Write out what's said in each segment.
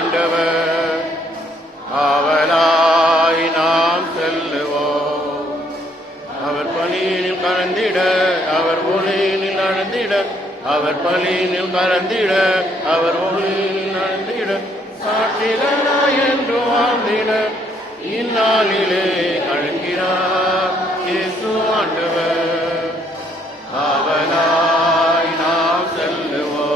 ஆண்டவர். ஆவலாய் நாம் செல்லுவோம். அவர் பலியினில் கலந்திட, அவர் ஒளியினில் நடந்திட, அவர் பலியினில் கலந்திட, அவர் ஒளியினில் நடந்திட, சாட்சிகளாய் என்று வாழ்ந்திட இந்நாளிலே அழைக்கிறார் இயேசு ஆண்டவர். ஆவலாய் நாம் செல்லுவோம்.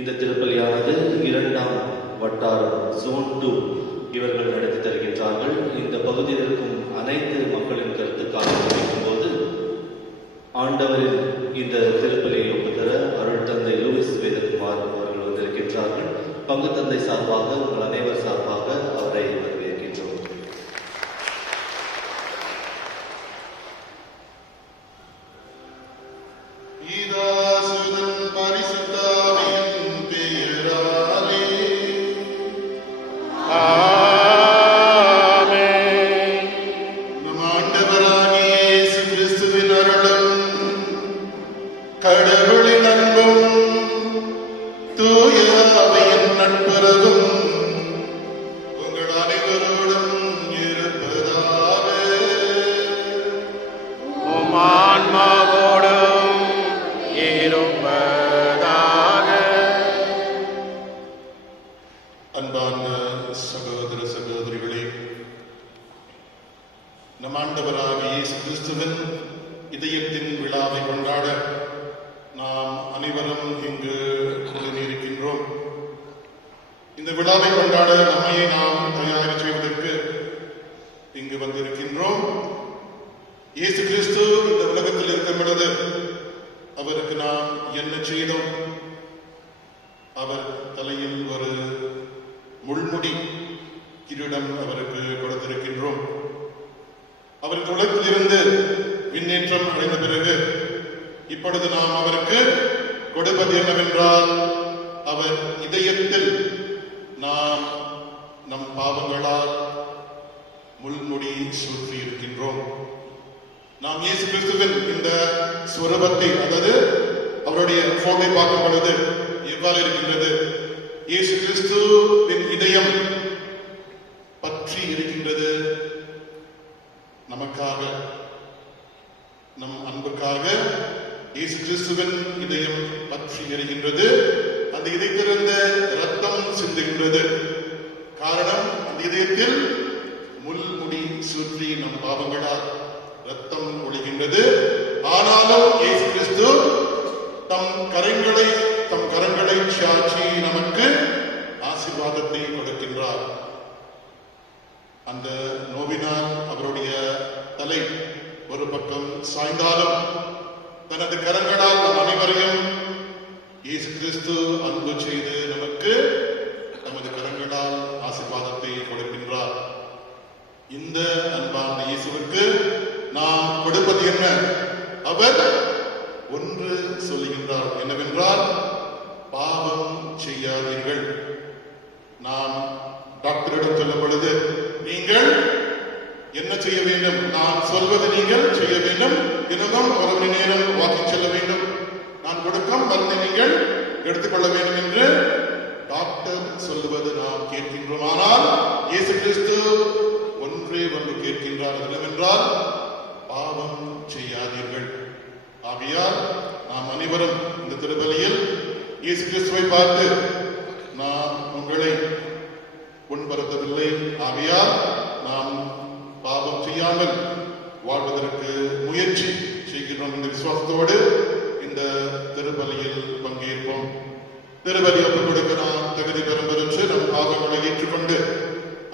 இந்த திருப்பலியானது 2ஆம் வட்டாரம் Zone 2 இவர்கள் நடத்தி தருகின்றார்கள். இந்த பகுதியில் இருக்கும் அனைத்து மக்களின் கருத்துக்காக கேட்கும்போது ஆண்டவரின் இந்த திருப்பலியை ஒப்புத்தர அருள் தந்தை லூயிஸ் வேதகுமார் அவர்கள் வந்திருக்கின்றார்கள். பங்கு தந்தை சார்பாக உங்கள் அனைவர் சார்பாக அவரை வரவேற்கின்றோம். அடைந்த பிறகு இப்பொழுது நாம் அவருக்கு கொடுப்பது என்னவென்றால், அவர் இதயத்தில் நாம் நம் பாவங்களால் முள்முடி சூற்றி இருக்கின்றோம். நாம் இயேசு கிறிஸ்துவின் இந்த சுரூபத்தை, அதாவது அவருடைய போட்டை பார்க்கும் பொழுது எவ்வாறு இருக்கின்றது? இயேசு கிறிஸ்துவின் இதயம் பற்றி இருக்கின்றது. நமக்காக, நம் அன்புக்காக இயேசு கிறிஸ்துவின் இதயம் பற்றி எரிகின்றது. அந்த இதயத்திலிருந்து ரத்தம் சிந்துகின்றது. காரணம், அந்த இதயத்தில் முள்முடி சுற்றி நம் பாவங்களால் ரத்தம் ஒழுகின்றது. ஆனாலும் இயேசு கிறிஸ்து தம் கரங்களை சாட்சி நமக்கு ஆசீர்வாதத்தை கொடுக்கின்றார். அந்த நோவினால் அவருடைய தலை ஒரு பக்கம் சாய்ந்தாலும் தனது கரங்களால் நம் அனைவரையும் இயேசு கிறிஸ்து அன்பு செய்து நமக்கு தமது கரங்களால் ஆசீர்வாதத்தை கொடுக்கின்றார். இந்த அன்பான இயேசுவுக்கு நாம் கொடுப்பது என்ன? அவர் ஒன்று சொல்லுகின்றார், என்னவென்றால், பாவம் செய்யாதீர்கள். நாம் டாக்டரிடம் சொல்லும் பொழுது, நீங்கள் என்ன செய்ய வேண்டும்? நான் சொல்வது நீங்கள் செய்ய வேண்டும். தினமும் 1 மணி நேரம் வாக்கிங் செல்ல வேண்டும். நான் கொடுக்கும் மருந்தை நீங்கள் எடுத்துக்கொள்ள வேண்டும் என்று டாக்டர் சொல்லுவது நாம் கேட்கின்றோம். ஆனால் இயேசு கிறிஸ்து ஒன்றே ஒன்று கேட்கின்றார், என்னவென்றால், பாவம் செய்யாதீர்கள். ஆகையால் நாம் அனைவரும் இந்த திருப்பலியில் இயேசு கிறிஸ்துவை பார்த்து, நான் உங்களை புண்படுத்தவில்லை, ஆகையால் நாம் பாவம் செய்யாமல் வாழ்வதற்கு முயற்சி செய்கின்றோம் இந்த விசுவாசத்தோடு இந்த திருப்பலியில் பங்கேற்போம். திருப்பலி ஒப்புக் கொடுக்க நாம் தகுதி பெறும் நம் பாவங்களை ஏற்றுக்கொண்டு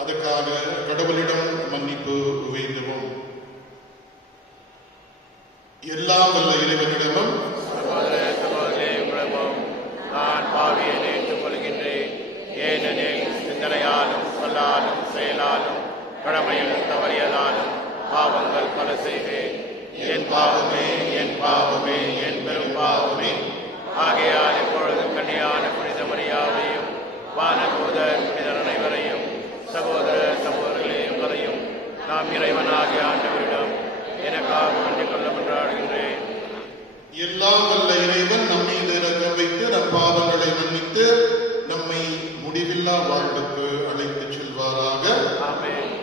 அதற்காக கடவுளிடம் மன்னிப்பு வேண்டுவோம். எல்லாம் வல்ல இறைவனிடமும் நான் பாவியை ஏற்றுக் கொள்கின்றேன். ஏனெனில் சிந்தனையாலும் சொல்லாலும் செயலாலும் கடமையில் தவறியதாலும் பாவங்கள் பல செய்வேன். என் பாவமே, என் பாவமே, என் பெரும் பாவமே. ஆகையால் இப்பொழுது கன்னியான புனித மரியாவையும் வானதூதர் புனிதர் அனைவரையும் சகோதர சகோதரிகளையும் வரையும் நாம் இறைவனாகிய ஆண்டவரிடம் எனக்காக வேண்டிக் கொள்ள கொண்டாடுகின்றேன். எல்லாம் வல்ல இறைவன் நம் மீது இரக்கம் வைத்து நம் பாவங்களை மன்னித்து நம்மை முடிவில்லா வாழ்வுக்கு அழைத்துச் செல்வாராக. ஆமென்.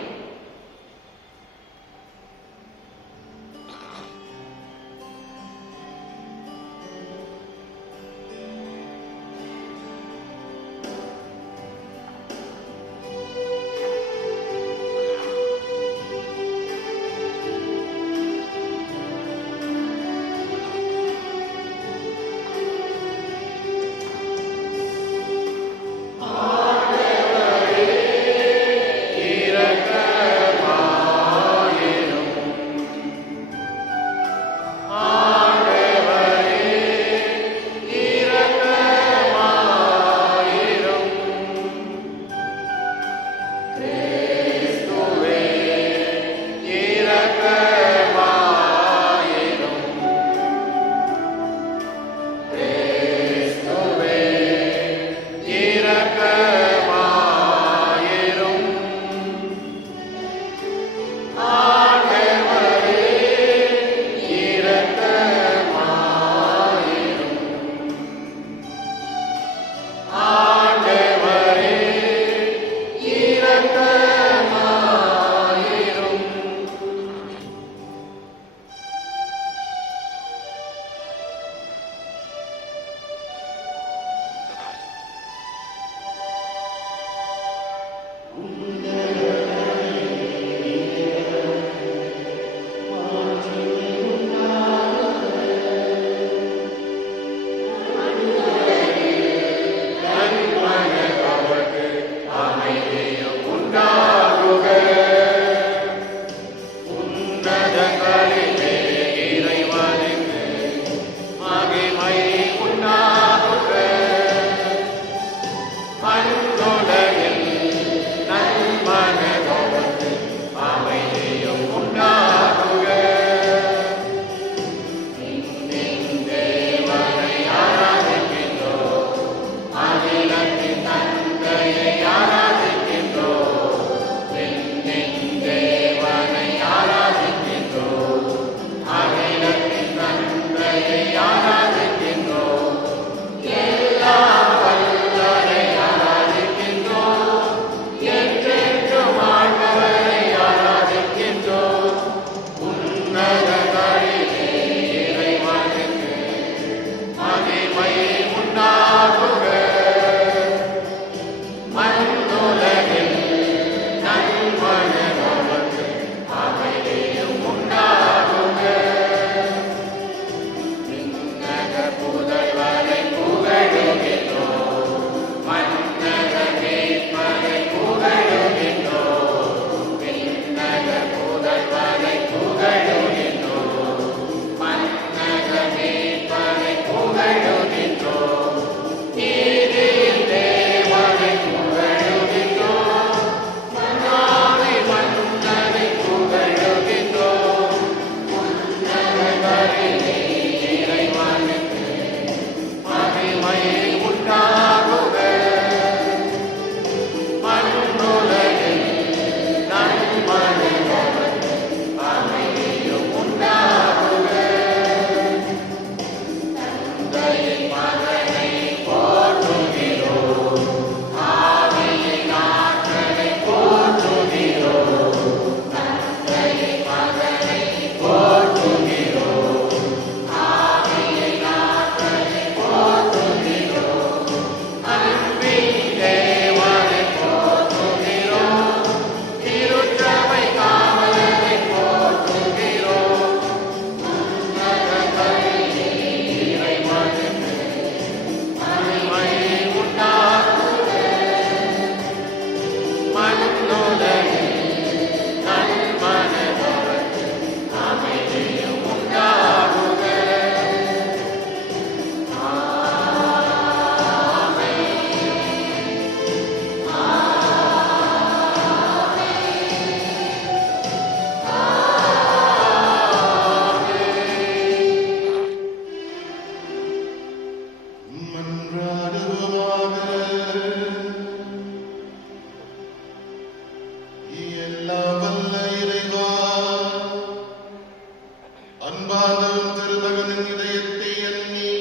வழியாகவும் திருமகனின் இதயத்தை எண்ணி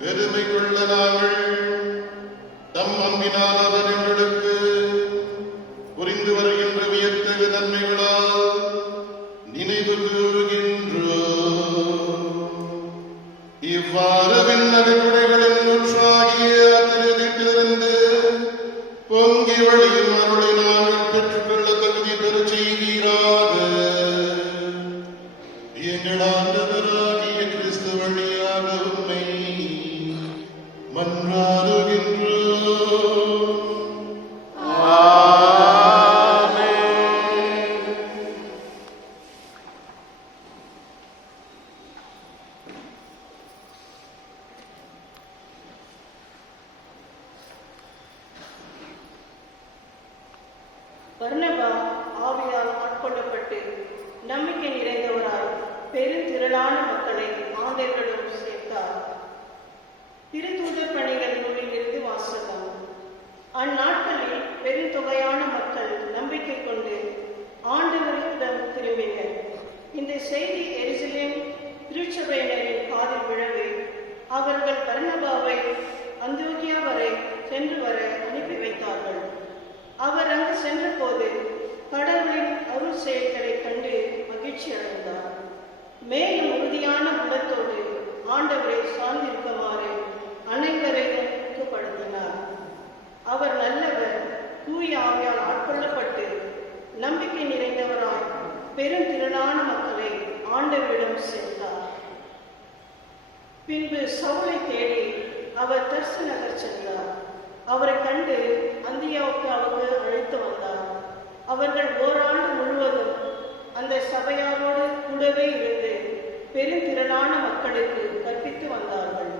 பெருமை கொள்ள நாங்கள் தம் அன்பினால் அவர் எங்களுக்கு புரிந்து வருகின்ற வியத்தகு நன்மைகளால் நினைவு கூறுகின்றோம். இவ்வாறு விண்ணடிப்படைகளின் ஊற்றாகிய திருதிட்டிலிருந்து பொங்கி வழியும் அருளை நாங்கள் பெற்றுக்கொள்ள தகுதி பெற செய்வீராக. எங்கள் ஆண்டவராகிய கிறிஸ்து வழியாக உம்மை மன்றாடுகின்றோம். பர்னபா ஆவியால் ஆட்கொள்ளப்பட்டு நம்பிக்கை நிறைந்தவராய் பெருந்திரளான மக்களை ஆண்டவரிடம் சேர்த்தார். திருத்தூதர் பணிகள் நூலில் இருந்து வாசகம். அந்நாட்களில் பெருந்தொகையான மக்கள் நம்பிக்கை கொண்டு ஆண்டவரிடம் திரும்பினர். இந்த செய்தி எருசலேம் திருச்சபையினரின் காதில் விழவே அவர்கள் பர்னபாவை அந்தியோகியா வரை சென்று வர அனுப்பி வைத்தார்கள். அவர் அங்கு சென்றபோது கடவுளின் அருள் செயல்களை கண்டு மகிழ்ச்சி அடைந்தார். மேலும் உறுதியான உள்ளத்தோடு ஆண்டவரை சார்ந்திருக்குமாறு அனைவரையும் ஊக்கப்படுத்தினார். அவர் நல்லவர், தூய ஆவியால் ஆட்கொள்ளப்பட்டு நம்பிக்கை நிறைந்தவராய் பெருந்திரளான மக்களை ஆண்டவரிடம் சேர்த்தார். பின்பு சவுலை தேடி அவர் தர்சு நகர் சென்றார். அவரை கண்டு அந்தியோகியாவுக்கு அழைத்து வந்தார். அவர்கள் ஓராண்டு முழுவதும் அந்த சபையாரோடு கூடவே இருந்து பெருந்திரளான மக்களுக்கு கற்பித்து வந்தார்கள்.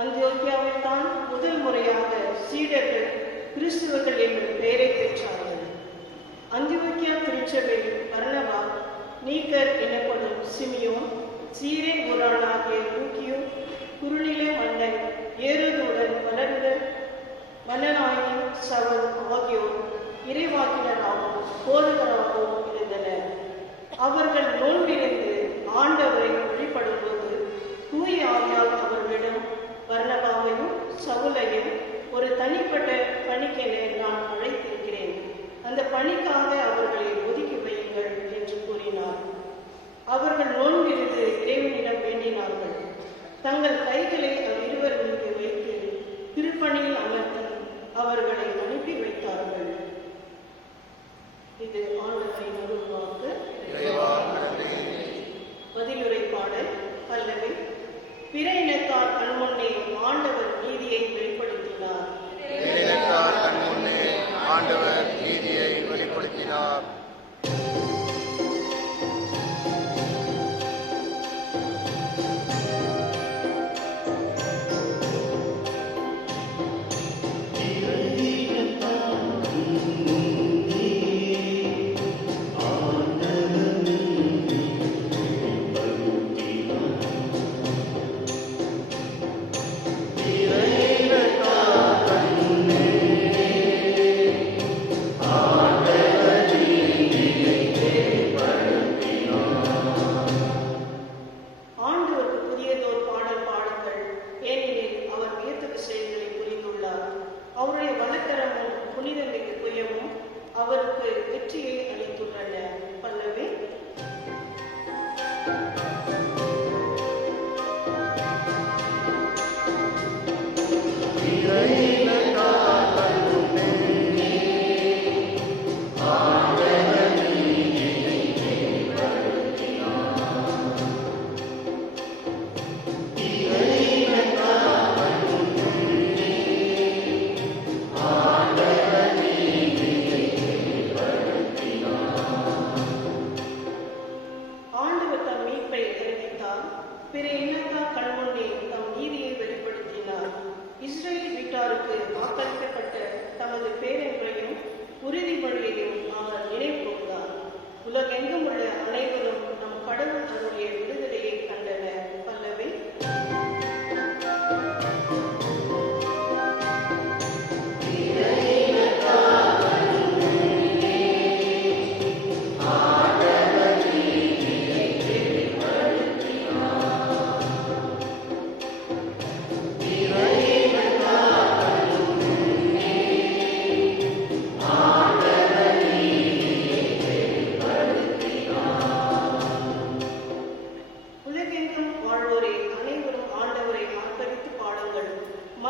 அந்தியோகியாவில் தான் முதல் முறையாக சீடர்கள் கிறிஸ்துவர்கள் என்னும் பெயரை பெற்றார்கள். அந்தியோகியா திருச்சபையில் பர்னபா, நீக்கர் எனப்படும் சிமியோன், சீரேன் ஊரானாகிய லூக்கியு, குறுநிலை மன்னன் ஏரோதுடன் வளர்ந்த மன்னனாயின் சவுல் ஆகியோர் இறைவாக்கினராகவும் போதகராகவும் இருந்தனர். அவர்கள் நோன்பிருந்து ஆண்டவரை வழிபடும்போது தூய ஆவியால் அவர்களிடம் பர்னபாவையும் சவுலையும் ஒரு தனிப்பட்ட பணிக்கென நான் அழைத்திருக்கிறேன், அந்த பணிக்காக அவர்களை ஒதுக்கி வையுங்கள் என்று கூறினார். அவர்கள் நோன்பிருந்து இறைவனிடம் வேண்டினார்கள். தங்கள் கைகளை அவ்விருவர் மீது வைத்து திருப்பணியில் அமர்த்தி அவர்களை அனுப்பி வைத்தார்கள். இது ஆண்டவரின் அருள்வாக்கு. பதிலுரை பாடல் பல்லவி. பிற இனத்தார் கண்முன்னே ஆண்டவர் நீதியை வெளிப்படுத்தினார். ஆண்டவர் நீதியை வெளிப்படுத்தினார்.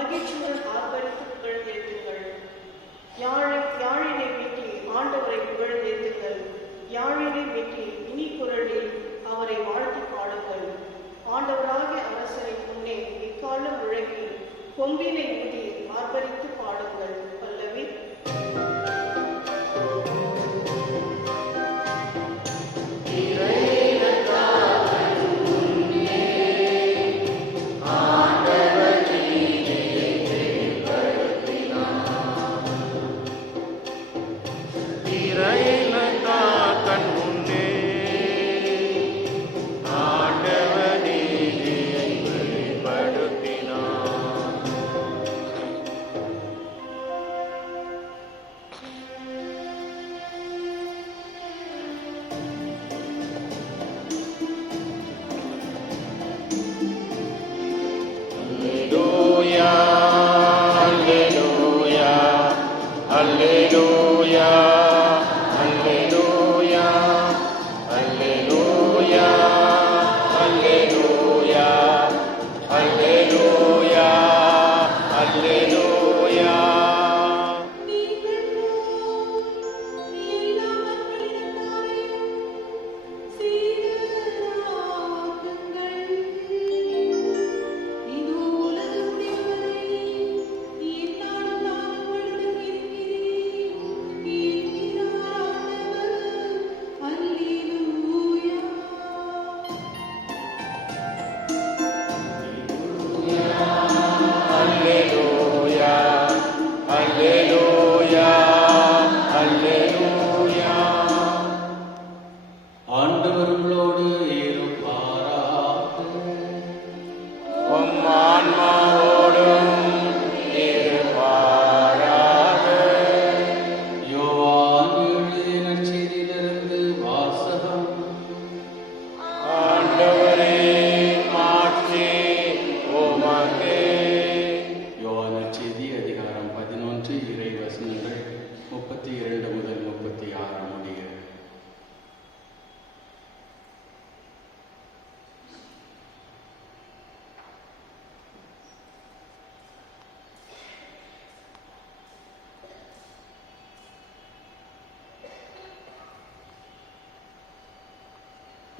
மகிழ்ச்சியுடன் ஆர்ப்பரித்து புகழ்ந்தேத்துங்கள். யாழினை மீட்டி ஆண்டவரை புகழ்ந்தேத்துங்கள். யாழினை மீட்டி இனி குரலில் அவரை வாழ்த்தி பாடுங்கள். ஆண்டவராகிய அரசரை முன்னே இக்காலம் முழங்கி கொம்பினை ஊதி ஆர்ப்பரித்து பாடுங்கள். பல்லவி.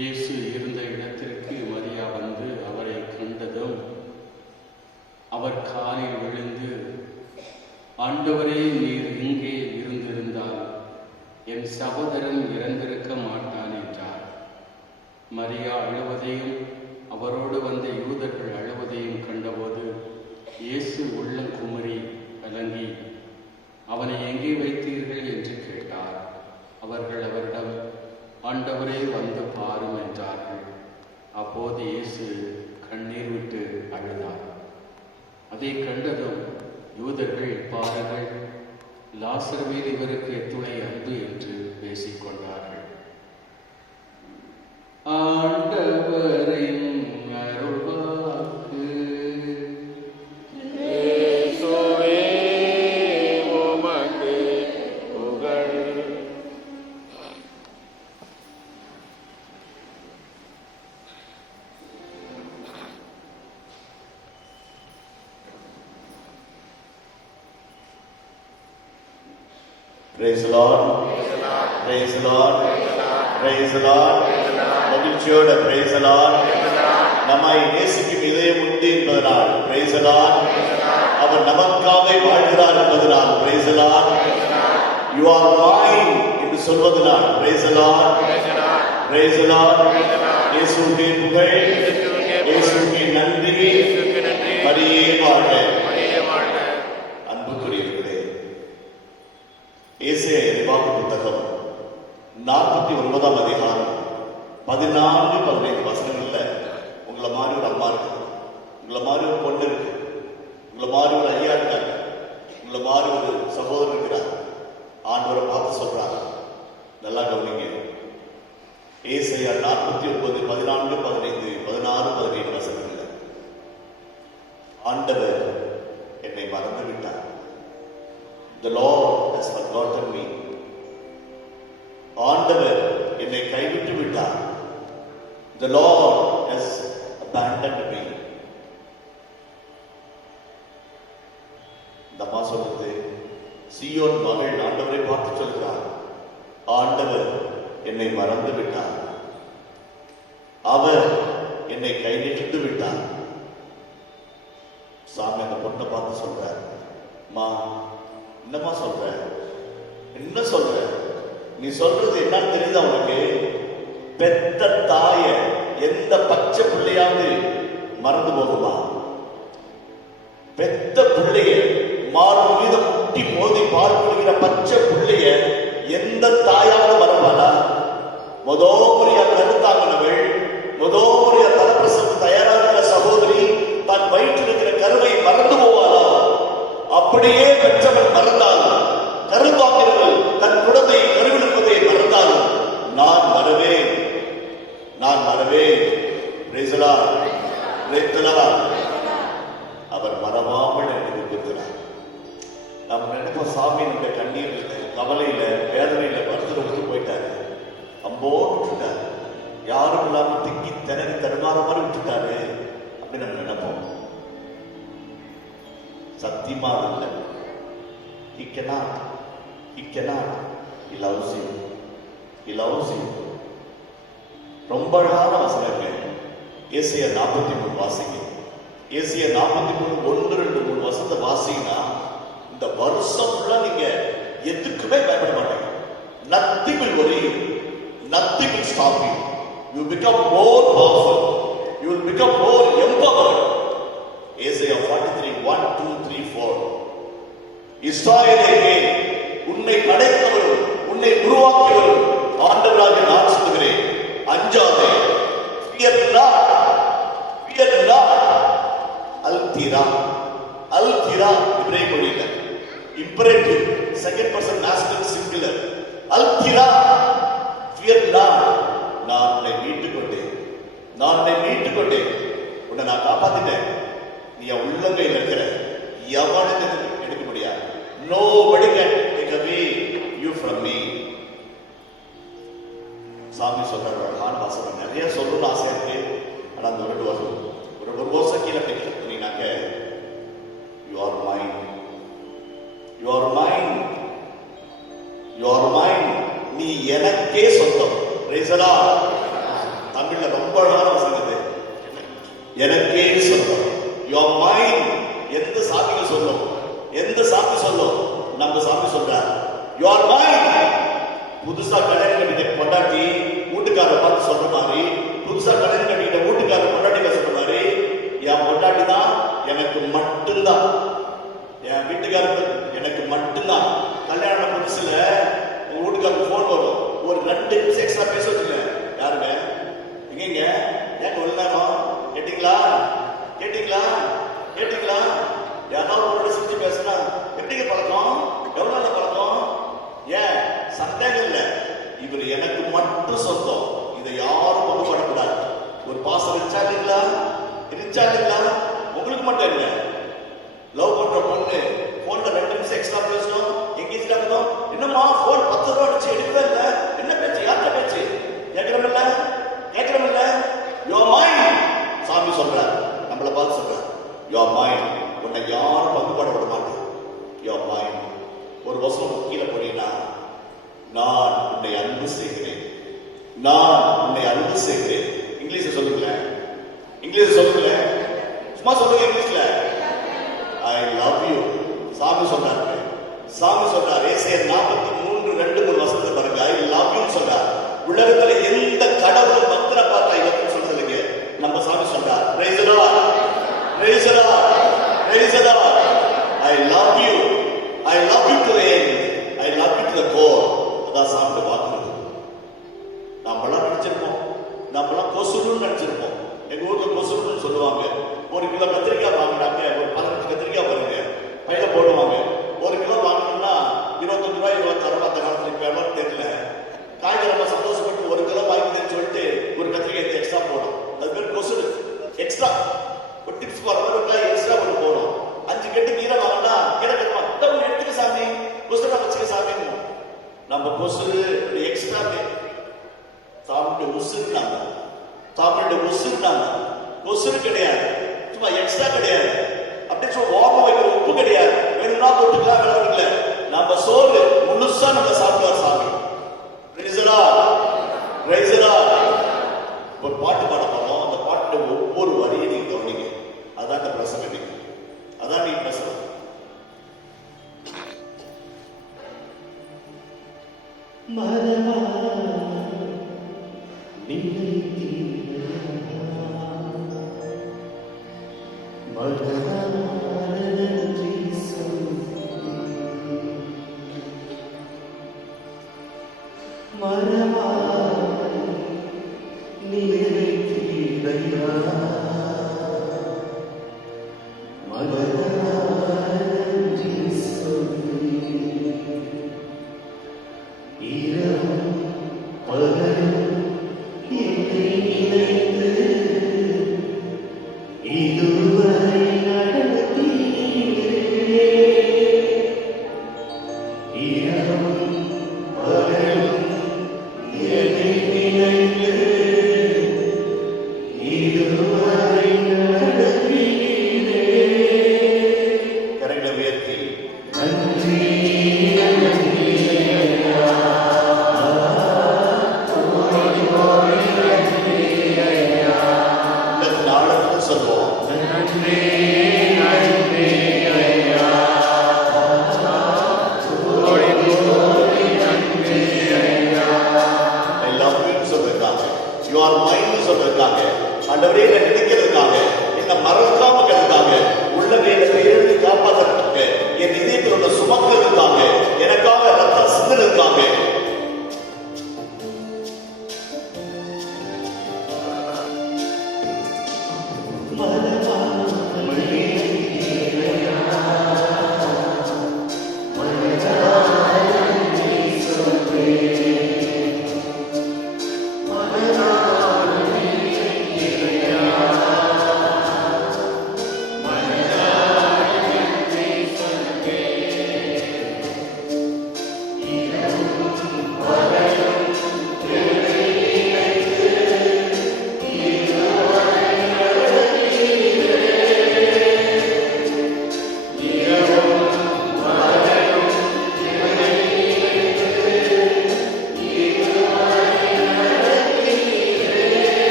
இயேசு இருந்த இடத்திற்கு மரியா வந்து அவரை கண்டதும் அவர் காலில் விழுந்து, ஆண்டவரே, நீர் இங்கே இருந்திருந்தால் என் சகோதரன் இறந்திருக்க மாட்டான் என்றார். மரியா அழுவதையும் அவரோடு வந்த யூதர்கள் அழுவதையும் கண்டபோது இயேசு உள்ளம் குமரி கலங்கி, அவனை எங்கே வைத்தீர்கள் என்று கேட்டார். அவர்கள் அவரிடம், ஆண்டவரே, வந்து பாரும் என்றார்கள். அப்போது இயேசு கண்ணீர் விட்டு அழுதார். அதை கண்டதும் யூதர்கள், பாருங்கள், லாசர் மீது இவருக்கு எத்துணை அன்பு என்று பேசிக்கொண்டார்கள். ஆண்டவரின் அருள்வாக்கு. இயேசுவே உமக்கு புகழ். Praise the Lord. Praise the Lord. Praise the Lord. மகிழ்ச்சியோட praise the Lord. நம்மை நேசிக்கும் இதயம் உண்டு என்பதனால் praise the Lord. அவர் நமக்காக வாழ்கிறார் என்பதனால் praise the Lord. You are mine என்று சொல்வதனால் praise the Lord. Praise the Lord. இயேசுவுக்கே புகழ், இயேசுவுக்கே நன்றி, மரியே வாழ்க. அன்புக்குரியவர்களே, ஏசாயா இறைவாக்கு புத்தகம் 49 அதிகாரம் 14-15 வசனங்கள்ல உங்களை மாதிரி ஒரு அம்மா இருக்கு, உங்களை மாதிரி ஒரு பொண்ணு இருக்கு, உங்களை மாதிரி ஒரு ஐயா இருக்காங்க, உங்களை மாதிரி ஒரு சகோதரர் இருக்கிறார். ஆண்டவரை பார்த்து சொல்றாங்க. நல்லா கவனிங்க. ஏசாயா 49 14 15 16 17 வசனங்கள்ல ஆண்டவர் என்னை மறந்து விட்டார். The Lord has forgotten me. ஆண்டவர் என்னை கைவிட்டு விட்டார். The Lord has abandoned me. கை நீட்டு விட்டார். சாமி அந்த பொண்ணை பார்த்து சொல்றார், மா என்னம்மா சொல்ற, என்ன சொல்ற, நீ சொல்றது என்னன்னு தெரியுதா உனக்கு? பெத்த தாய எந்த பச்சை பிள்ளையாவது மறந்து போகுமா? பெத்த பிள்ளைய மார்பு மீது முட்டி மோதி பால் குடிக்கிற பச்சை பிள்ளைய எந்த தாயாவது மறப்பாளா? முறையா கருத்தாங்கினவள், முறையா தலப்பிரசவம் தயாராகிற சகோதரி தன் வயிற்றில் இருக்கிற கருவை மறந்து போவாளா? அப்படியே பெற்றவள் மறந்தாலும், கருவாங்கிறவள் தன் குழந்தை கருவிருப்பதை மறந்தாலும் நான் மறவேன், நான் மறவேன். அவர் மறவாமல் எனக்கு கொடுக்கிறார். நம்ம நினைப்போம் சாமி நம்முடைய கண்ணீர்ல, கவலையில, வேதனையில வருத்தம் போயிட்டாரு, அம்போடு விட்டுட்டாரு, யாரும் இல்லாம திக்கி திணறி தடுமாற மாதிரி விட்டுட்டாரு அப்படின்னு நம்ம நினைப்போம். சத்தியமா இல்லை. He cannot. He loves you. He loves you. ரொம்ப அழகான வசனங்க. ஏசாயா 43 வாசிங்க. ஏசாயா 43 1, 2, 3 வசனத்தை வாசிங்கன்னா இந்த வருஷம் ஃபுல்லா நீங்க எதுக்குமே பயப்பட மாட்டீங்க. Nothing will worry you. Nothing will stop you. You will become more powerful. You will become more empowered. ஏசாயா 43 1, 2, 3, 4. இஸ்ராயேலே, உன்னை படைத்தவரும் உன்னை உருவாக்கியவரும் ஆண்டவராக நான் சொல்கிறேன், அஞ்சாதே. Fear not. Fear not. Al-Tira. Al-Tira இப்ரேய மொழியில imperative, second person masculine singular. Al-Tira. Fear not. நான் உன்னை மீட்டுக் கொண்டேன், நான் உன்னை மீட்டுக் கொண்டேன், உன்னை நான் காப்பாத்திட்டேன். நீ என் உள்ளங்கையில் இருக்கிற, எவனும் எடுக்க முடியாது. Nobody can take away you from me. சாமி சொல்ற அழகான வாசகம் நிறைய சொல்லணும்னு ஆசையா இருக்கு. ஆனா அந்த ஒரு வருஷம் கீழே நீங்க you are mind, you are mind, you are mind. நீ எனக்கே சொந்தம். ரேசரா தமிழ்ல ரொம்ப அழகான வசனம் இது. எனக்கே சொந்தம். You are mind. எந்த சாமிக்கு சொல்லும், எந்த சாமி சொல்லும்? நம்ம சாமி சொல்றார், யூ ஆர் மைண்ட். புதுசா கல்யாணம் கட்டிட்ட பொண்டாட்டி வீட்டுக்கார பார்த்து சொல்ற மாதிரி, புதுசா கல்யாணம் கட்டிட்ட வீட்டுக்கார பொண்டாட்டி சொல்ற மாதிரி, என் பொண்டாட்டி தான் எனக்கு மட்டும்தான், என் வீட்டுக்காரருக்கு எனக்கு மட்டும்தான். கல்யாணம் புதுசுல உங்க வீட்டுக்காரருக்கு போன் வரும், ஒரு 2 நிமிஷம் எக்ஸ்ட்ரா பேச வச்சுங்க. யாருங்க எங்க ஏங்க ஒரு நேரம் கேட்டீங்களா, கேட்டீங்களா, கேட்டீங்களா? யாராவது செஞ்சு பேசுனா எப்படிங்க பழக்கம், எவ்வளவு நல்ல பழக்கம்? ஏன் சந்தேகம் இல்லை, இவர் எனக்கு மட்டும் சொந்தம். இதை யாரும் பகுப்படக்கூடாது. ஒரு பாசம் இருந்துச்சா இல்லைங்களா, இருந்துச்சா இல்லைங்களா? உங்களுக்கு மட்டும் இல்லை, லவ் பண்ற பொண்ணு போன்ல 2 நிமிஷம் எக்ஸ்ட்ரா பேசணும், எங்கேஜ் ஆகணும். என்னம்மா போன் 10 ரூபா அடிச்சு எடுக்கவே இல்லை, என்ன பேச்சு, யார்கிட்ட பேச்சு? கேட்கிறமில்ல, கேட்கிறமில்ல. Your mind. சாமி சொல்றார், நம்மளை பார்த்து சொல்றார், யுவர் மைண்ட். உன்னை யாரும் பங்குபட விட மாட்டேன். Your mind. ஒரு வசனம் கீழே போனீங்கன்னா, நான் உன்னை அன்பு செய்கிறேன், நான் உன்னை அன்பு செய்கிறேன். இங்கிலீஷ்ல சொல்லுங்களேன், இங்கிலீஷ்ல சொல்லுங்களேன், சும்மா சொல்லுங்க இங்கிலீஷ்ல. I love you. சாமி சொல்றாரு, சாமி சொல்றாரு. ஏசாயா 43 2, 3 வசனத்தை பாருங்க. ஐ லவ் யூ சொல்றார். உலகத்துல எந்த கடவுளும் பக்தரை பார்த்தா இவருக்கு சொல்றது இல்லைங்க, நம்ம சாமி சொல்றார். Praise the Lord, praise the Lord, praise the Lord. I love you, I love you to the end, I love you to the core. அதான் சாமி பார்க்கிறது. நம்மளாம் நினைச்சிருப்போம், நம்மளாம் கொசுடுன்னு நினைச்சிருப்போம். எங்க ஊர்ல கொசுடுன்னு சொல்லுவாங்க. 1 கிலோ கத்திரிக்காய் வாங்கினாங்க, ஒரு 15 கத்திரிக்காய் வருங்க பையில போடுவாங்க. 1 கிலோ வாங்கணும்னா 25 ரூபாய் 26 ரூபாய். அந்த காலத்துல இப்ப எவ்வளவு தெரியல. காய்கறி ரொம்ப சந்தோஷப்பட்டு 1 கிலோ வாங்கினேன்னு சொல்லிட்டு ஒரு கத்திரிக்காய் எக்ஸ்ட்ரா போடும். அது பேர் கொசுடு. எக்ஸ்ட்ரா ஒரு டிப்ஸ் போற மாதிரி ஒரு காய் எக்ஸ்ட்ரா ஒன்று போடும். 5 கட்டு கீரை வாங்கினா கீரை கட்டுமா ஒன்று எடுத்துக்க சாமி, கொசுடா வச்சுக்க சாமி. நம்ம கொசுடு எக்ஸ்ட்ரா சாமியோட உசுருனாங்க, சாமியோட உசுருனாங்க. கொசுடு கிடையாது, சும்மா எக்ஸ்ட்ரா கிடையாது. அப்படியே சும்மா ஓரம் வைக்கிற உப்பு கிடையாது. வேணும்னா தொட்டுக்கலாம், விளையாடுங்கள. நம்ம சோறு முழுசா நம்ம சாப்பிடுவார் சாமி. ஒரு பாட்டு பாட போறோம். அந்த பாட்டுல ஒவ்வொரு வரியை நீங்க கவனிங்க. அதான் இந்த பிரசங்கம் இன்னைக்கு. அதான் நீ பிரசங்கம்.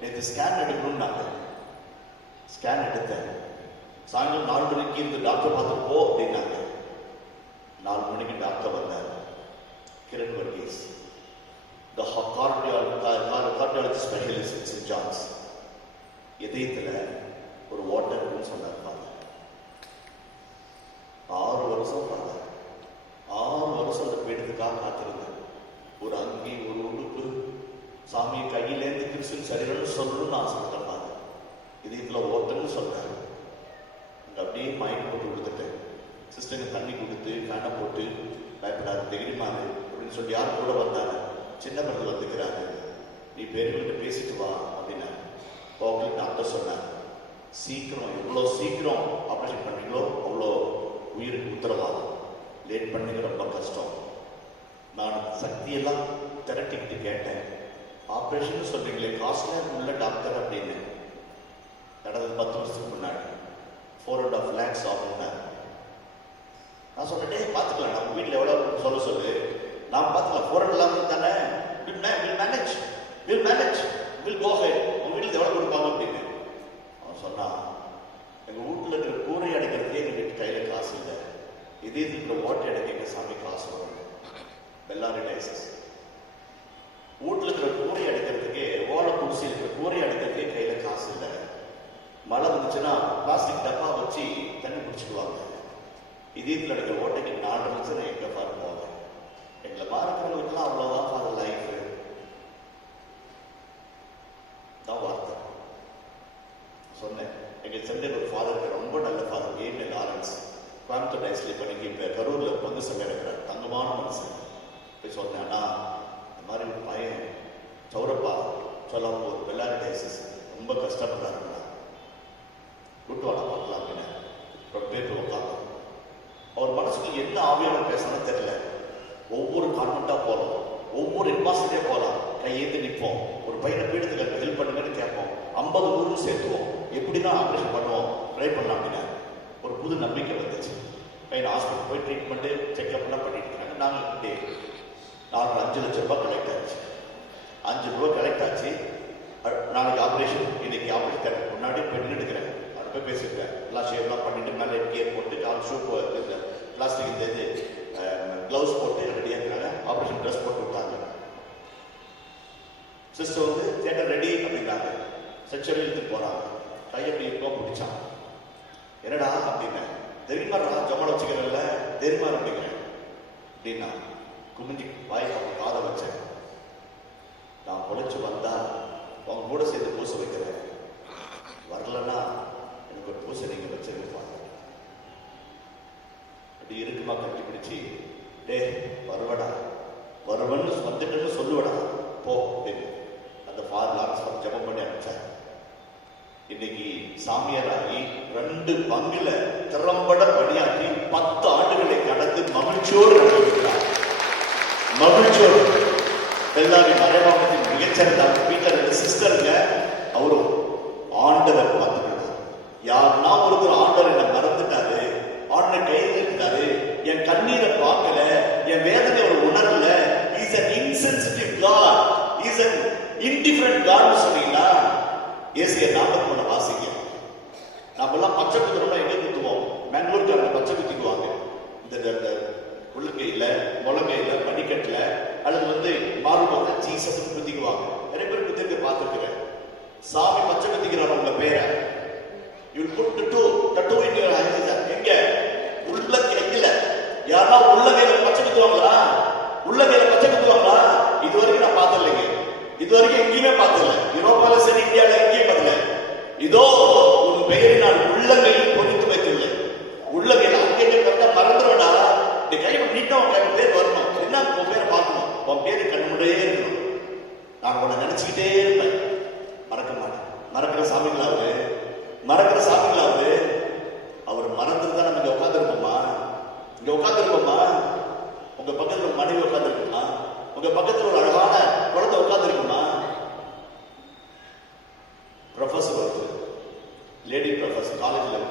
நேற்று ஸ்கேன் எடுக்கணும்னாங்க. ஸ்கேன் எடுத்தேன். சாயங்காலம் 4 மணிக்கு இந்த டாக்டர் பார்த்துட்டு போ அப்படின்னாங்க. 4 மணிக்கு டாக்டர் வந்தார். Kiran Varghese, the cardiologist specialist in St. John's. இதயத்துல ஒரு வாட்டர் இருக்குன்னு சொன்னார் ஃபாதர். 6 வருஷம் ஃபாதர், 6 வருஷம் அந்த பீடத்துக்காக காத்திருந்தேன். ஒரு அங்கி, ஒரு உடுப்பு, சாமியை கையிலேருந்து கிறிஸ்டின் சரீரம்னு சொல்லணும்னு ஆசைப்பட்டேன் ஃபாதர். இதயத்துல ஓட்டம்னு சொல்றாரு. அப்படியே மைண்ட் போட்டு கொடுத்துட்டேன். சிஸ்டருக்கு தண்ணி கொடுத்து ஃபேனை போட்டு பயப்படாது, தெரியுமாறு அப்படின்னு சொல்லி யாரும் கூட வந்தாங்க. சின்ன பிறகு வந்துக்கிறாங்க, நீ பெரியவங்கிட்ட பேசிட்டு வா அப்படின்னா போகல. டாக்டர் சொன்னார், சீக்கிரம் எவ்வளோ சீக்கிரம் ஆப்ரேஷன் பண்ணீங்களோ அவ்வளோ உயிருக்கு உத்தரவாதம், லேட் பண்ணீங்க ரொம்ப கஷ்டம். நான் சக்தியெல்லாம் திரட்டிக்கிட்டு கேட்டேன், ஆப்ரேஷன் சொல்றீங்களே காஸ்ட்லியாக உள்ள டாக்டர் அப்படின்னு. நடந்தது 10 வருஷத்துக்கு முன்னாடி 4.5 lakhs ஆகும்னா நான் சொல்லிட்டே பார்த்துக்கலாம், நம்ம வீட்டில் எவ்வளோ சொல்ல சொல்லு, நான் பார்த்துக்கலாம். 4.5 lakhs தானே, வில் மேனேஜ் கோ ஹெட், உங்கள் வீட்டில் எவ்வளோ கொடுப்பாங்க அப்படின்னு. அவன் சொன்னான், எங்கள் வீட்டில் இருக்கிற கூரை அடைக்கிறதுக்கே எங்கள் வீட்டு கையில் காசு இல்லை, இதே இருக்கிற ஓட்டை அடைக்க எங்கள் சாமி காசு வரும். பெல்லாரி டைசஸ் வீட்டில் இருக்கிற கூரை அடைக்கிறதுக்கே, ஓலை குடிசி இருக்கிற கூரை அடைக்கிறதுக்கே கையில் காசு இல்லை. மழை வந்துச்சுன்னா பிளாஸ்டிக் டப்பா வச்சு தண்ணி பிடிச்சிடுவாங்க. இதயத்தில் இருக்கிற ஓட்டைக்கு 4 லட்சம் நான் எங்கே பாரு போவேன். எங்களை பார்க்கிறவங்களுக்குலாம் அவ்வளோதான் ஃபாதர் லைஃப் தான் வார்த்தை சொன்னேன். எங்கள் சென்னையில் ஒரு ஃபாதர் ரொம்ப நல்ல ஃபாதர், ஏன் லாரன்ஸ், கோயம்புத்தூர் டைஸ்ல பண்ணிக்கு இப்போ கரூரில் பங்கு சங்க இருக்கிறார், தங்கமான மனுஷன். போய் சொன்னேன், அண்ணா இந்த மாதிரி ஒரு பையன் சௌரப்பா சொல்லாம ஒரு பெல்லாரி டைசஸ் ரொம்ப கஷ்டப்படுறாருண்ணா, கூட்டு வாடா பார்க்கலாம் அப்படின்னு ஒரு பேர் உட்காந்து. அவர் மனசுக்கு என்ன ஆவியான பேசணும்னு தெரியல. ஒவ்வொரு கான்வென்ட்டாக போகலாம், ஒவ்வொரு ஹெட்மாஸ்டரே போகலாம், கையேந்து நிற்போம், ஒரு பையனை பீடத்துக்கு ஹெல்ப் பண்ணுங்கன்னு கேட்போம், 50 ஊரும் சேர்த்துவோம், எப்படின்னா ஆப்ரேஷன் பண்ணுவோம், ட்ரை பண்ணலாம் அப்படின்னு ஒரு புது நம்பிக்கை வந்துச்சு. பையனை ஹாஸ்பிட்டல் போய் ட்ரீட்மெண்ட்டு செக்அப்லாம் பண்ணிட்டு இருக்காங்க. நாங்கள் டே 5 லட்சம் ரூபாய் கலெக்ட் ஆச்சு. 5 ரூபாய் கலெக்ட் ஆச்சு. நாளைக்கு ஆப்ரேஷன், இன்னைக்கு ஆப்ரேஷன் முன்னாடி போய் எடுக்கிறேன், போய் பேசியிருக்கேன். எல்லாம் ஷேப்லாம் பண்ணிட்டு மேலே கியர் போட்டு கால் ஷூ பிளாஸ்டிக் இந்த இது க்ளவுஸ் போட்டு ரெடியாக இருக்கிறாங்க. ஆப்ரேஷன் ட்ரெஸ் போட்டு விட்டாங்க. சிஸ்டர் வந்து தியேட்டர் ரெடி அப்படின்னாங்க. செக்ஷன் எடுத்துட்டு போறாங்க. கையப்படி இருக்கோ பிடிச்சான். என்னடா அப்படின்னா, தெரியுமா ஜமால வச்சுக்கிறல்ல, தெரியுமா அப்படிங்கிறேன் அப்படின்னா குமிஞ்சி வாய் காதை வச்சேன். நான் பொழைச்சு வந்தா அவங்க கூட சேர்ந்து பூச வைக்கிறேன், வரலன்னா எனக்கு ஒரு பூசை நீங்க வச்சிருப்பாங்க. அப்படி இருக்குமா கட்டி பிடிச்சி, டே வருவடா, வருவன்னு வந்துட்டுன்னு சொல்லுவடா போ அப்படின்னு அந்த ஃபாதர் ஜபம் பண்ணி அனுப்பிச்சார். இன்னைக்கு சாமியாராகி 2 பங்குல திறம்பட பணியாற்றி 10 ஆண்டுகளை கடந்து மகிழ்ச்சியோடு நடந்திருக்கிறார். மகிழ்ச்சியோடு பெல்லாரி மறைமாவட்டத்தின் மிகச்சிறந்த வீட்டில் 2 சிஸ்டருங்க. அவரும் ஆண்டவர் பார்த்துக்கிறார். யாருன்னா ஒருத்தர் ஆண்டவர் என்ன மறந்துட்டாரு, ஆண்டவர் கையில் இருக்கிறாரு, என் கண்ணீரை பார்க்கல, என் வேதனை ஒரு உணரல, is an insensitive God, is an indifferent God சொன்னீங்களா? ஏசிய 43 வாசிங்க. நாமெல்லாம் பச்சை குத்துறோம்னா எங்க குத்துவோம்? பெங்களூர்காரங்க பச்சை குத்திக்குவாங்க. இந்த உள்ளங்கையில, முழங்கையில, மணிக்கட்டுல, அல்லது மாறுபோது ஜீசஸ் குத்திக்குவாங்க. நிறைய பேர் குத்திருக்க பார்த்துருக்கிறேன். சாமி பச்சை குத்திக்கிறார் உங்க பேரை. You put tattoo in your eyes. எங்க? உள்ள கையில. யாரா உள்ளங்கையில பச்சை குத்துவாங்களா? உள்ளங்கையில பச்சை குத்துவாங்களா? இதுவரைக்கும் நான் பார்த்ததில்லைங்க. இதுவரைக்கும் எங்கேயுமே பார்த்ததில்லை. யூரோப்பால சரி, இந்தியாவில எங்கேயும் பார்த்தல. இதோ உன் பெயரை நான் உள்ளங்கையில் பொறித்து வைத்துள்ளேன். உள்ளங்கையில் அங்கே பார்த்தா மறந்துடா. இந்த கையை நீட்டா உன் பேர் வரணும். என்ன உன் பேரை பார்க்கணும், உன் பேரு கண்முறையே இருக்கணும். நான் உன்னை நினைச்சுக்கிட்டே இருப்பேன், மறக்க மாட்டேன். மறக்கிற சாமிங்களா அவரு? மறக்கிற சாமிங்களா அவரு? அவர் மறந்துருந்தா நம்ம இங்க உட்காந்துருப்போமா? இங்க உட்காந்துருப்போமா? உங்க பக்கத்துல ஒரு மனைவி உட்காந்துருக்குமா? உங்க பக்கத்துல ஒரு அழகான குழந்தை உட்காந்துருக்குமா? ப்ரொஃபஸர் ஒருத்தர், லேடி ப்ரொஃபஸர் காலேஜில்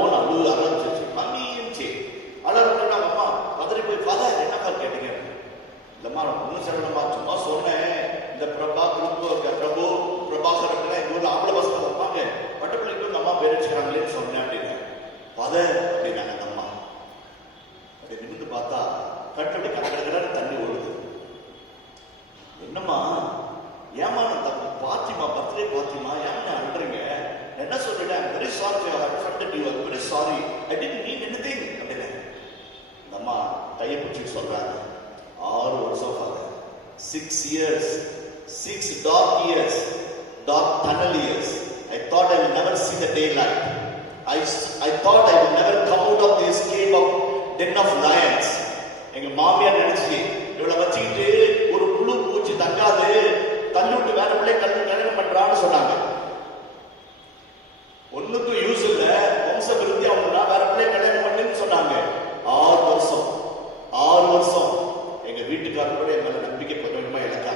ஓன் அழுவு ஆரம்பிச்சிருச்சு. பண்ணிச்சு அழகுன்னு அம்மா பதறி போய் ஃபாதர் என்னப்பா கேட்டீங்க? இல்லம்மா நான் ஒன்றும் சொல்லணும்மா, சும்மா சொன்னேன். இந்த பிரபாகர் அப்படின்னா எங்க ஊர்ல ஆம்பளை பசங்க வைப்பாங்க, பட்டப்பிள்ளைக்கு வந்து அம்மா பேர் வச்சுக்கிறாங்களேன்னு சொன்னேன் அப்படின்னு. ஃபாதர் அப்படின்னாங்க அந்த அம்மா. அப்படி நின்று பார்த்தா கட்டப்படி கடற்கரை தண்ணி ஓடுது. என்னம்மா ஏமா நான் தப்பு பாத்திமா பர்த்டே பாத்திமா ஏன் அழுறீங்க? என்ன சொல்லிட்டேன்? Very sorry I have offended you, very sorry, I didn't mean anything அப்படின்னு. இந்த அம்மா கையை பிடிச்சி சொல்றாங்க, 6 வருஷம் father, 6 years, 6 dark years, dark tunnel years. I thought I will never see the daylight. I thought I will never come out of the escape of den of lions. எங்க மாமியார் நினைச்சு இவளை வச்சுக்கிட்டு ஒரு புழு பூச்சி தங்காது, தள்ளிவிட்டு வேற பிள்ளை கல்யாணம் பண்றான்னு சொன்னாங்க. ஒண்ணுக்கும் யூஸ் இல்ல, வம்ச விருத்தி அவங்கன்னா வேற பிள்ளை கல்யாணம் பண்ணுன்னு சொன்னாங்க. 6 வருஷம் எங்க வீட்டுக்காரர் கூட என் மேல நம்பிக்கை கொஞ்சமா இழக்க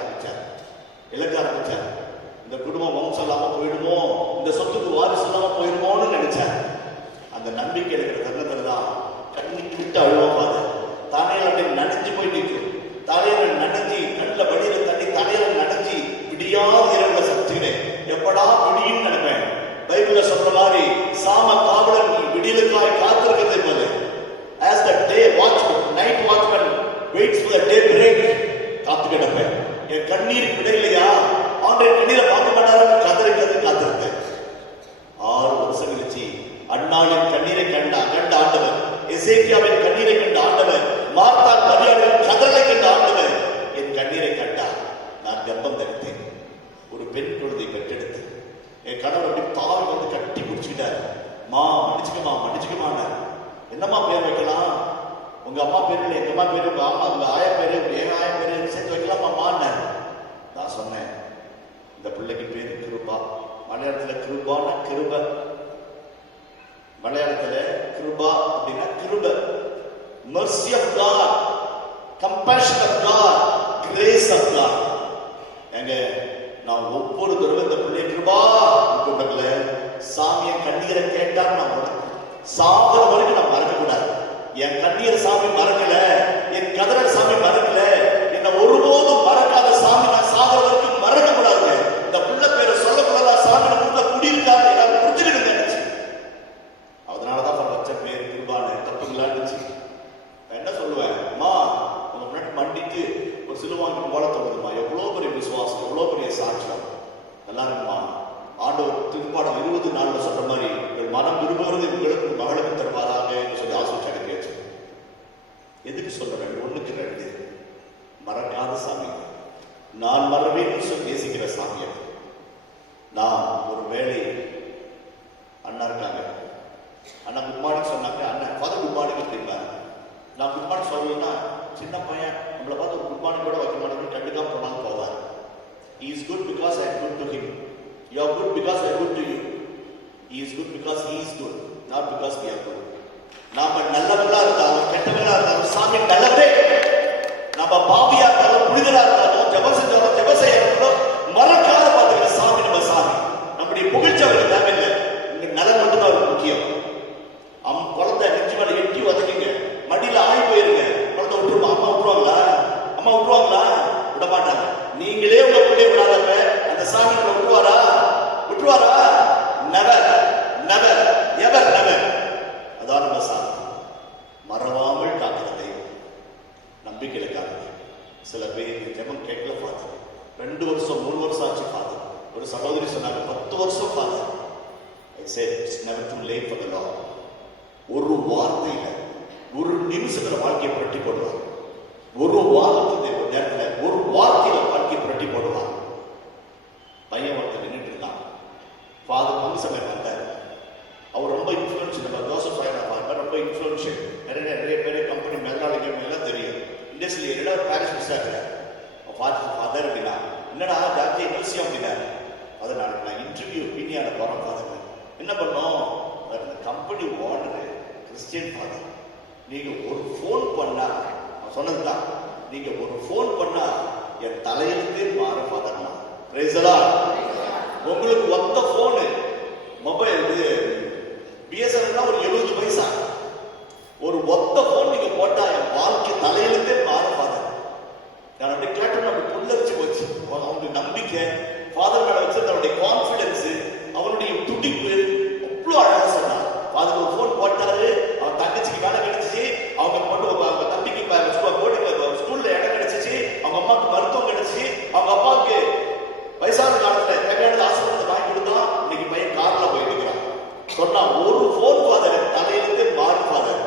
ஆரம்பிச்சார். இந்த குடும்பம் வம்சம் இல்லாம போயிடுமோ, இந்த சொத்துக்கு வாரிசு இல்லாம போயிடுமோன்னு நினைச்சேன். அந்த நம்பிக்கை இருக்கிற தருணத்துல தான் கண்ணிக்கு விட்டு அழுவாது, தலையில அப்படியே நனைஞ்சு போய் நிற்கும். தலையில நனைஞ்சி கண்ணில் வடியில தண்ணி தலையில நனைஞ்சி விடியாத இரவுல சத்துகிறேன். எப்படா விடியும் நினைப்பேன். பைபிள்ல சொல்ற மாதிரி சாம காவலன் விடியலுக்காய் காத்திருக்கிறது போல, as the day watchman, night watchman waits for the day break, காத்து கிடப்பேன். என் கண்ணீர் விடையிலையா ஆண்டை கண்ணீரை பார்க்க மாட்டாரு, காத்திருந்தேன். 6 வருஷம் கழிச்சு அண்ணாவின் கண்ணீரை கண்ட ஆண்டவர், எசேக்கியாவின் கண்ணீரை கண்ட ஆண்டவர், மார்த்தா மரியாளின் கதலை கண்ட ஆண்டவர் என் கண்ணீரை கண்டார். நான் கர்ப்பம் தரித்தேன், ஒரு பெண் குழந்தை பெற்றெடுத்தேன். என் கணவர் அப்படி தாவி வந்து கட்டி பிடிச்சுக்கிட்டார். மன்னிச்சுக்கமா. என்னம்மா பேர் வைக்கலாம்? உங்க அம்மா பேரு இல்லை, எங்க அம்மா பேரு, உங்க ஆயா பேரு, எங்க ஆயா பேரு சேர்த்து வைக்கலாமான்னு நான் சொன்னேன். இந்த பிள்ளைக்கு பேரு கிருபா. மலையாளத்துல கிருபான்னா கிருப, மலையாளத்துல கிருபா அப்படின்னா கிருப. mercy of God, compassion of God, grace of God. எங்க நான் ஒவ்வொரு தடவை இந்த பிள்ளை கிருபா கூட்டத்துல சாமியை கண்ணீரை கேட்டா நான் சாகிற வரைக்கும் நான் மறக்க கூடாது. என் கண்ணீரை சாமி மறக்கல, என் கதறல் சாமி மறக்கல, என்ன ஒருபோதும் மறக்காத சாமி நான் சாகிற வரைக்கும் மறக்க கூடாது. இந்த பிள்ளை பேரை சொல்லக்கூடாதா, சாமி நம்ம குடியிருக்காரு எல்லாரும் புரிஞ்சுக்கிட்டு நினைச்சு, அதனாலதான் வச்ச பேர் கிருபான்னு. தப்புங்களா இருந்துச்சு. என்ன சொல்லுவேன், அம்மா உங்க முன்னாடி மண்டிக்கு ஒரு சிலுவாங்க போல தோணுதுமா. எவ்வளவு பெரிய விசுவாசம், எவ்வளவு பெரிய சாட்சியம். நல்லா இருக்குமா? ஆண்டவர் திருப்பாடம் 20 நாள்ல சொல்ற மாதிரி மனம் விரும்புகிறது உங்களுக்கு மகளுக்கு தருவாராக என்று சொல்லி ஆசோசனை அனுப்பியாச்சு. எதுக்கு சொல்றேன்? 1:2 மறக்காத சாமி, நான் மறவேன்னு சொல்லி நேசிக்கிற சாமி. நான் ஒரு வேலை அண்ணா இருக்காங்க, அண்ணா குட் மார்னிங் சொன்னாங்க. அண்ணன் ஃபாதர் குட் மார்னிங் அப்படின்னா நான் குட் மார்னிங் சொல்லணும்னா சின்ன பையன் நம்மளை பார்த்து ஒரு குட் மார்னிங் கூட வைக்க மாட்டேன்னு கண்டுக்காம போனாலும் போவார். He is good because I am good to him. You are good because I am good to you. He is good because he is good, not because we are good. நாம நல்லவங்களா இருந்தாலும் கெட்டவங்களா இருந்தாலும் சாமி நல்லவரே. நம்ம பாவியா இருந்தாலும் புனிதரா இருந்தாலும் ஜெபம் செஞ்சாலும் ஜெபம் செய்யறோம் மறக்காத பார்த்துக்கிற சாமி நம்ம சாமி. நம்முடைய புகழ்ச்சி அவருக்கு தேவையில்லை, இங்க நலம் மட்டும்தான் அவருக்கு முக்கியம். குழந்தை நெஞ்சு மேல எட்டி வதக்குங்க, மடியில ஆகி போயிருங்க, குழந்தை விட்டுருமா? அம்மா விட்டுருவாங்களா? விட மாட்டாங்க. நீங்களே உங்க பிள்ளைய விடாதப்ப அந்த சாமி விட்டுருவாரா? Never ever never. அதான் நம்ம சாமி. மறவாமல் காக்கிறது, நம்பிக்கையில காக்குது. சில பேர் ஜெபம் கேட்கல ஃபாதர், 2 வருஷம் 3 வருஷம் ஆச்சு ஃபாதர். ஒரு சகோதரி சொன்னாங்க 10 வருஷம் father. I said it's never too late for the Lord. ஒரு வார்த்தையில ஒரு நிமிஷத்துல வாழ்க்கையை புரட்டி போடுவார். ஒரு வார்த்தையில வாழ்க்கையை புரட்டி போடுவார். பையன் ஒருத்தர் நின்றுட்டு இருந்தான். ஃபாதர் பங்குசமயம் வந்தார். அவர் ரொம்ப இன்ஃபுளுன்ஷியல், ஜோசப் ரொம்ப இன்ஃபுளுன்ஷியல். நிறைய பேர் கம்பெனி மேலாளர்கள் எல்லாம் தெரியும். இண்டஸ்ட்ரியில் என்னடா பாரிஸ் மிஸ்டாக ஃபாதர் அப்படின்னா என்னடா ஜாத்தி நியூசியம் அப்படின்னா அதை நான் இன்டர்வியூ பீனியால போறேன் ஃபாதர். என்ன பண்ணோம், அந்த கம்பெனி ஓனரு கிறிஸ்டியன் ஃபாதர். நீங்க ஒரு ஃபோன் பண்ணா, சொன்னதுதான், நீங்க ஒரு ஃபோன் பண்ணா என் தலையிலிருந்தே மாற ஃபாதர்னா. Praise the Lord. உங்களுக்கு ஒத்த போனு மொபைல் பிஎஸ்என்எல்னா ஒரு 70 பைசா. ஒரு ஒத்த போன் நீங்க போட்டா என் வாழ்க்கை தலையிலிருந்தே மாறுபாங்க. நான் அப்படி கேட்டோம், அப்படி புல்லரிச்சு போச்சு. அவனுடைய நம்பிக்கை, ஃபாதர் மேல வச்சு அவனுடைய கான்பிடன்ஸ், அவனுடைய துடிப்பு அவ்வளோ அழகா சொன்னான். ஃபாதர் ஒரு போன் போட்டாரு, அவன் தங்கச்சிக்கு வேலை கிடைச்சிச்சு, அவங்க மட்டும் அவங்க தம்பிக்கு ஸ்கூல்ல இடம் கிடைச்சிச்சு, அவங்க அம்மாவுக்கு மருத்துவம் கிடைச்சிச்சு, அவங்க அப்பாவுக்கு வயசான காலத்துல தேவையான ஆசிரியத்தை வாங்கி கொடுத்தான். இன்னைக்கு பையன் கார்ல போயிட்டு இருக்கிறான். சொன்னா ஒரு போன் ஃபாதர் தலையிலிருந்து மாறு ஃபாதர்.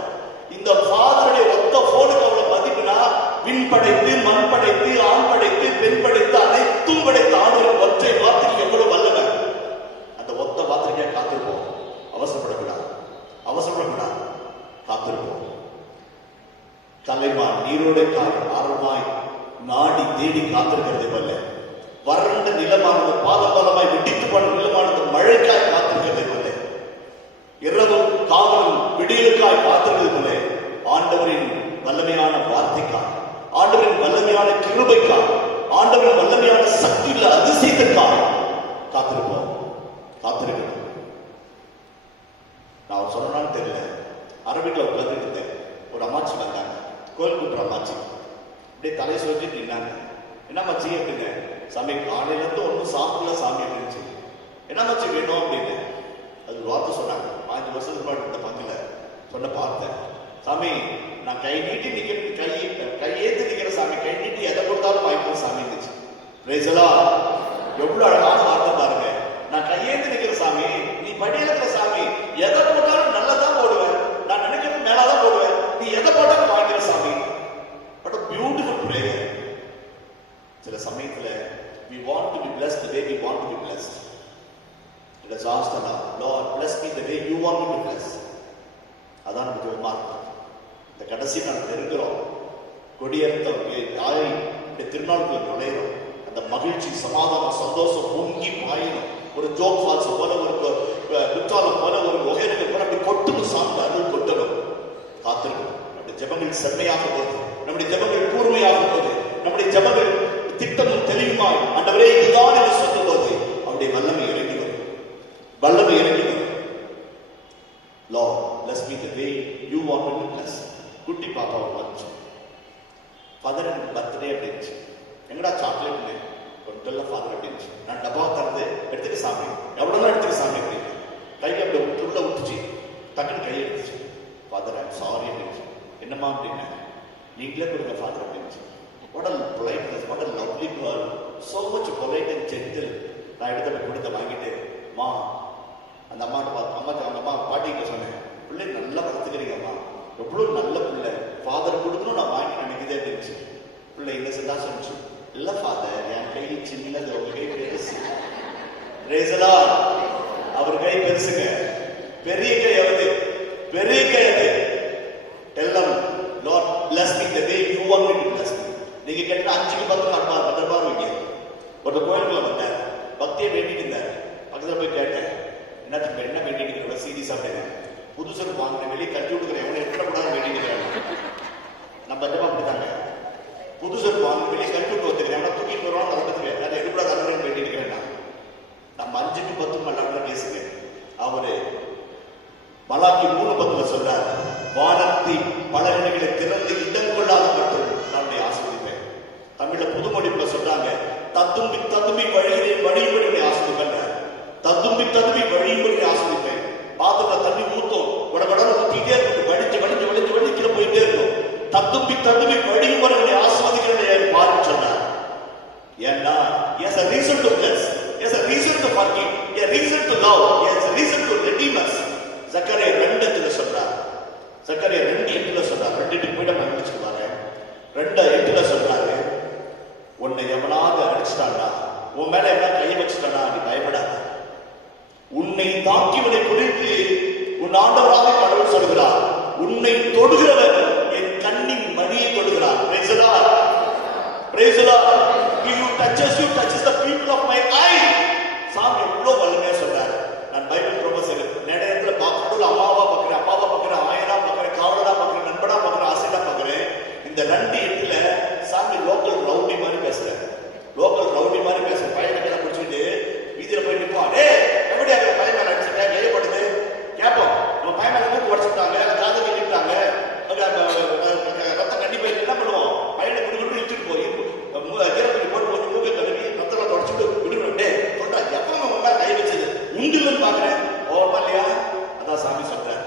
இந்த ஃபாதருடைய ஒத்த போனுக்கு அவ்வளவு மதிப்புனா, விண் படைத்து மண் படைத்து ஆண் படைத்து பெண் படைத்து அனைத்தும் படைத்த ஆண்டவர் ஒற்றை வார்த்தைக்கு எவ்வளவு வல்லவர். அந்த ஒத்த வார்த்தைக்கே காத்திருப்போம். அவசரப்படக்கூடாது, அவசரப்படக்கூடாது, காத்திருப்போம். தலைமான் நீரோட ஆர்வமாய் நாடி தேடி காத்திருக்கிறது போல, வறண்ட நிலமானது பாதபலமாய் வெடித்து போன நிலமானது மழைக்காய் காத்திருக்கிறது போல, இரவும் காவலும் விடியலுக்காய் காத்திருக்கிறது போல, ஆண்டவரின் வல்லமையான வார்த்தைக்காய், ஆண்டவரின் வல்லமையான கிருபைக்காய், ஆண்டவரின் வல்லமையான சக்தியுள்ள அதிசயத்திற்காக காத்திருப்போம். காத்திருக்கிறோம். நான் சொன்னான்னு தெரியல, அரபிக்ல உட்கார்ந்துட்டு இருந்தேன். ஒரு அம்மாச்சி வந்தாங்க, கோயில் கூட்டுற அம்மாச்சி. அப்படியே தலை சொல்லிட்டு நின்னாங்க. என்ன மச்சி அப்படிங்க? சாமி காலையில இருந்து ஒன்றும் சாப்பிடல சாமி அப்படின்னு. என்ன மச்சி வேணும் அப்படின்னு அது வார்த்தை சொன்னாங்க. 5 வருஷத்துக்கு முன்னாடி இந்த பங்குல சொன்ன பார்த்தேன். சாமி நான் கை நீட்டி நிக்கிற, கையேத்து நிக்கிற சாமி, கை நீட்டி எதை கொடுத்தாலும் வாங்கிப்போம் சாமி இருந்துச்சு. எவ்வளவு அழகான வார்த்தை பாருங்க. நான் கையேத்து நிக்கிற சாமி, நீ படியில இருக்கிற சாமி, எதை போட்டாலும் நல்லதான் போடுவேன், நான் நினைக்கிறது மேலாதான் போடுவேன், நீ எதை போட்டாலும் வாங்கிக்கிற சாமி. But beautiful prayer. சில சமயத்துல we want to be blessed the way we want to be blessed. Let us ask the Lord, bless me the way you want me to bless. அதான் நமக்கு ஜெபமா இருக்கும். இந்த கடைசி நாள் நெருங்குறோம், கொடியேற்றம் தாயை திருநாளுக்குள்ள நுழையிறோம். அந்த மகிழ்ச்சி, சமாதானம், சந்தோஷம் பொங்கி பாயணும். ஒரு ஜோக் ஃபால்ஸ் போல, ஒரு குற்றாலம் போல, ஒரு ஒகேனல் போல அப்படி கொட்டணும். சார்ந்த அருள் கொட்டணும். காத்திருக்கணும். நம்முடைய ஜெபங்கள் செம்மையாக போகுது, நம்முடைய ஜெபங்கள் கூர்மையாக போகுது, நம்முடைய ஜெபங்கள் திட்டமும் தெளிவுமாய் ஆண்டவரே இதுதான் என்று சொல்லும்போது அவருடைய வல்லமை இறங்கி வரும். வல்லமை இறங்கி வரும். Lord, bless me the way you want me to bless. குட்டி பாப்பாவை பார்த்து ஃபாதர் எனக்கு பர்த்டே அப்படின்ச்சு. எங்கடா சாக்லேட்னு கொண்டல்ல ஃபாதர் அப்படின்ச்சு. நான் டப்பா திறந்து எடுத்துக்க சாமி, எவ்வளோதான் எடுத்துக்க சாமி அப்படின்னு கையை அப்படி உள்ள விட்டுச்சு. டக்குன்னு கையை எடுத்துச்சு. ஃபாதர் ஐம் சாரி அப்படின்ச்சு. என்னம்மா அப்படின்னு, நீங்களே கொடுங்க ஃபாதர் அப்படின்ச்சு. What a politeness, what a lovely girl, so much polite and gentle. நான் எடுத்து கொடுத்த வாங்கிட்டு மா அந்த அம்மாட்ட பார்த்து அந்த அம்மா பாட்டிகிட்ட சொன்னேன், பிள்ளை நல்லா வளர்த்துக்கிறீங்க அம்மா, எவ்வளோ நல்ல பிள்ளை, ஃபாதர் கொடுக்கணும் நான் வாங்கி நினைக்குதே அப்படின்ச்சு. பிள்ளை இன்னசென்ட்டா சொன்னிச்சு, இல்லை ஃபாதர் என் கை சின்னது, உங்க கை பெருசு. ரேசலா அவர் கை பெருசுங்க, பெரிய கை அவரு, பெரிய கை அது. Tell them, Lord, bless me the way you want me to bless me. நீங்க கேட்டா 5க்கு 10 தர்பார் வைங்க. ஒரு கோயிலுக்குள்ள வந்தார், பக்தியை வேண்டிட்டு இருந்தார். பக்கத்துல போய் கேட்டேன், என்ன வேண்டிட்டு இருக்கிற சீரியஸா அப்படிங்க, புதுசு வாங்கின வெளியே கட்டி விட்டுக்கிறேன், எவனை எட்டக்கூடாது வேண்டிட்டு இருக்கிறாங்க. நம்ம பஞ்சமா அப்படித்தாங்க, புதுசு வாங்கின வெளியே கட்டி விட்டு வந்துருக்கேன், எவனை தூக்கிட்டு வருவான்னு நடந்துக்கிறேன், அதை எடுக்கூடாது அண்ணன் வேண்டிட்டு இருக்கிறேன். நம்ம 5க்கு 10 மல்லாட பேசுங்க. அவரு மலாக்கி 3:10 சொல்றார், வானத்தை பலகணிகளை திறந்து இடம் கொள்ளாத மட்டும் நம்முடைய ஆசிரியப்பேன். தமிழ்ல புதுமொழிப்புல சொல்றாங்க, தத்தும்பி ததும்பி வழிகிறேன் வழியும்படி ஆசிரியப்பேன். தத்தும்பி ததும்பி வழியும்படி ஆசிரியப்பேன். பாத்திர தண்ணி ஊத்தும், உடனே ஊத்திட்டே இருக்கும், வடிச்சு வடிச்சு வடிச்சு வடிச்சு போயிட்டே இருக்கும். தத்தும்பி ததும்பி வழியும்படி ஆசிர்வதிக்கிறேன் பாருன்னு சொன்னார். ஏன்னா yes a reason to bless, yes a reason to forgive, a reason to love, yes a reason to redeem us. சக்கரையா 2:8 சொல்றார். சக்கரையா 2:8 சொல்றார். 2:8 போய்ட மகிழ்ச்சிக்கு வாங்க. 2:8 சொல்றாரு, உன்னை எவனாவது அடிச்சிட்டானா, உன் மேல எவனா கையை வச்சுட்டானா, நீ பயப்படாத. உன்னை தாக்கியவனை குறித்து உன் ஆண்டவராக கடவுள் சொல்கிறார், உன்னை தொடுகிறவர் என் கண்ணின் மணியை தொடுகிறார். Praise the Lord. Praise the Lord. He who touches the people of my eye. சாமி எவ்வளவு வல்லமையா சொல்றாரு. நான் பைபிள் ப்ரொஃபசர், நிறைய இடத்துல கடவுள் அம்மாவா பார்க்கிறேன், அப்பாவா பார்க்கிறேன், ஆயரா பார்க்கிறேன், காவலரா பார்க்கிறேன், நண்பனா பார்க்கிறேன், ஆசையா பார்க்கிறேன். இந்த 2:8 சாமி லோக்கல் ரவுடி மாதிரி பேசுறேன். லோக்கல் ரவுடி மாதிரி பேசுறேன். பையனை கையில பிடிச்சிட்டு வீதியில போய் நிற்பான். எப்படி பையன் மேல அடிச்சுட்டேன், ஏற்படுது கேட்போம். உண்டுன்னு பாக்குறேன் ஓரமா இல்லையா? அதான் சாமி சொல்றார்,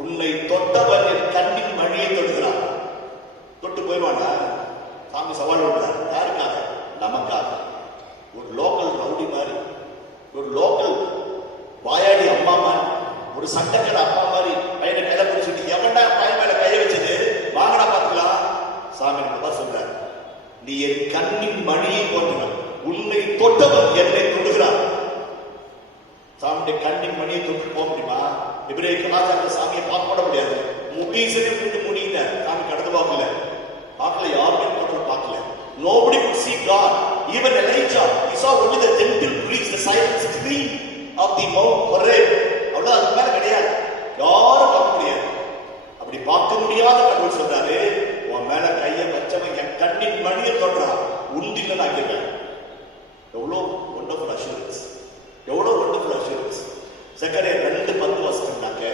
உன்னை தொட்டவன் என் கண்ணின் மணியை தொடுகிறான். தொட்டு போயிடுவானா? சாமி சவால் விடுறார். யாருக்காக? நமக்காக. ஒரு லோக்கல் ரவுடி மாதிரி, ஒரு லோக்கல் வாயாடி அம்மா மாதிரி, ஒரு சண்டக்கட அப்பா மாதிரி பையனை கையில பிடிச்சிட்டு எவன்டா பையன் மேல கையை வச்சது வாங்கடா பாத்துக்கலாம். சாமி தான் சொல்றார், நீ என் கண்ணின் மணியை போன்றவன், உன்னை தொட்டவன் என்னை தொடுகிறான். சாமியுடைய கண்ணின் மணியை தொட்டு போக முடியுமா? இவரே கலாச்சாரத்தை சாமியை பார்க்க முடியாது. முகீசனே முன்னு முடிந்தார். சாமி கடந்து பார்க்கல, யாருமே பார்க்கல. Nobody could see God. Even Elijah, he saw only the gentle breeze, the silent scream of the Mount Horeb. அவ்வளவு அது மேல கிடையாது, யாரும் பார்க்க முடியாது. அப்படி பார்க்க முடியாத கடவுள் சொல்றாரு, உன் மேல கையை வச்சவன் என் கண்ணின் மணியை தொடுறான், உண்டில்ல நான் கேட்கிறேன். எவ்வளோ ஒண்டர்ஃபுல் அஷூரன்ஸ், எவ்வளோ ஒண்டர்ஃபுல் அஷூரன்ஸ். சக்கரே 2:10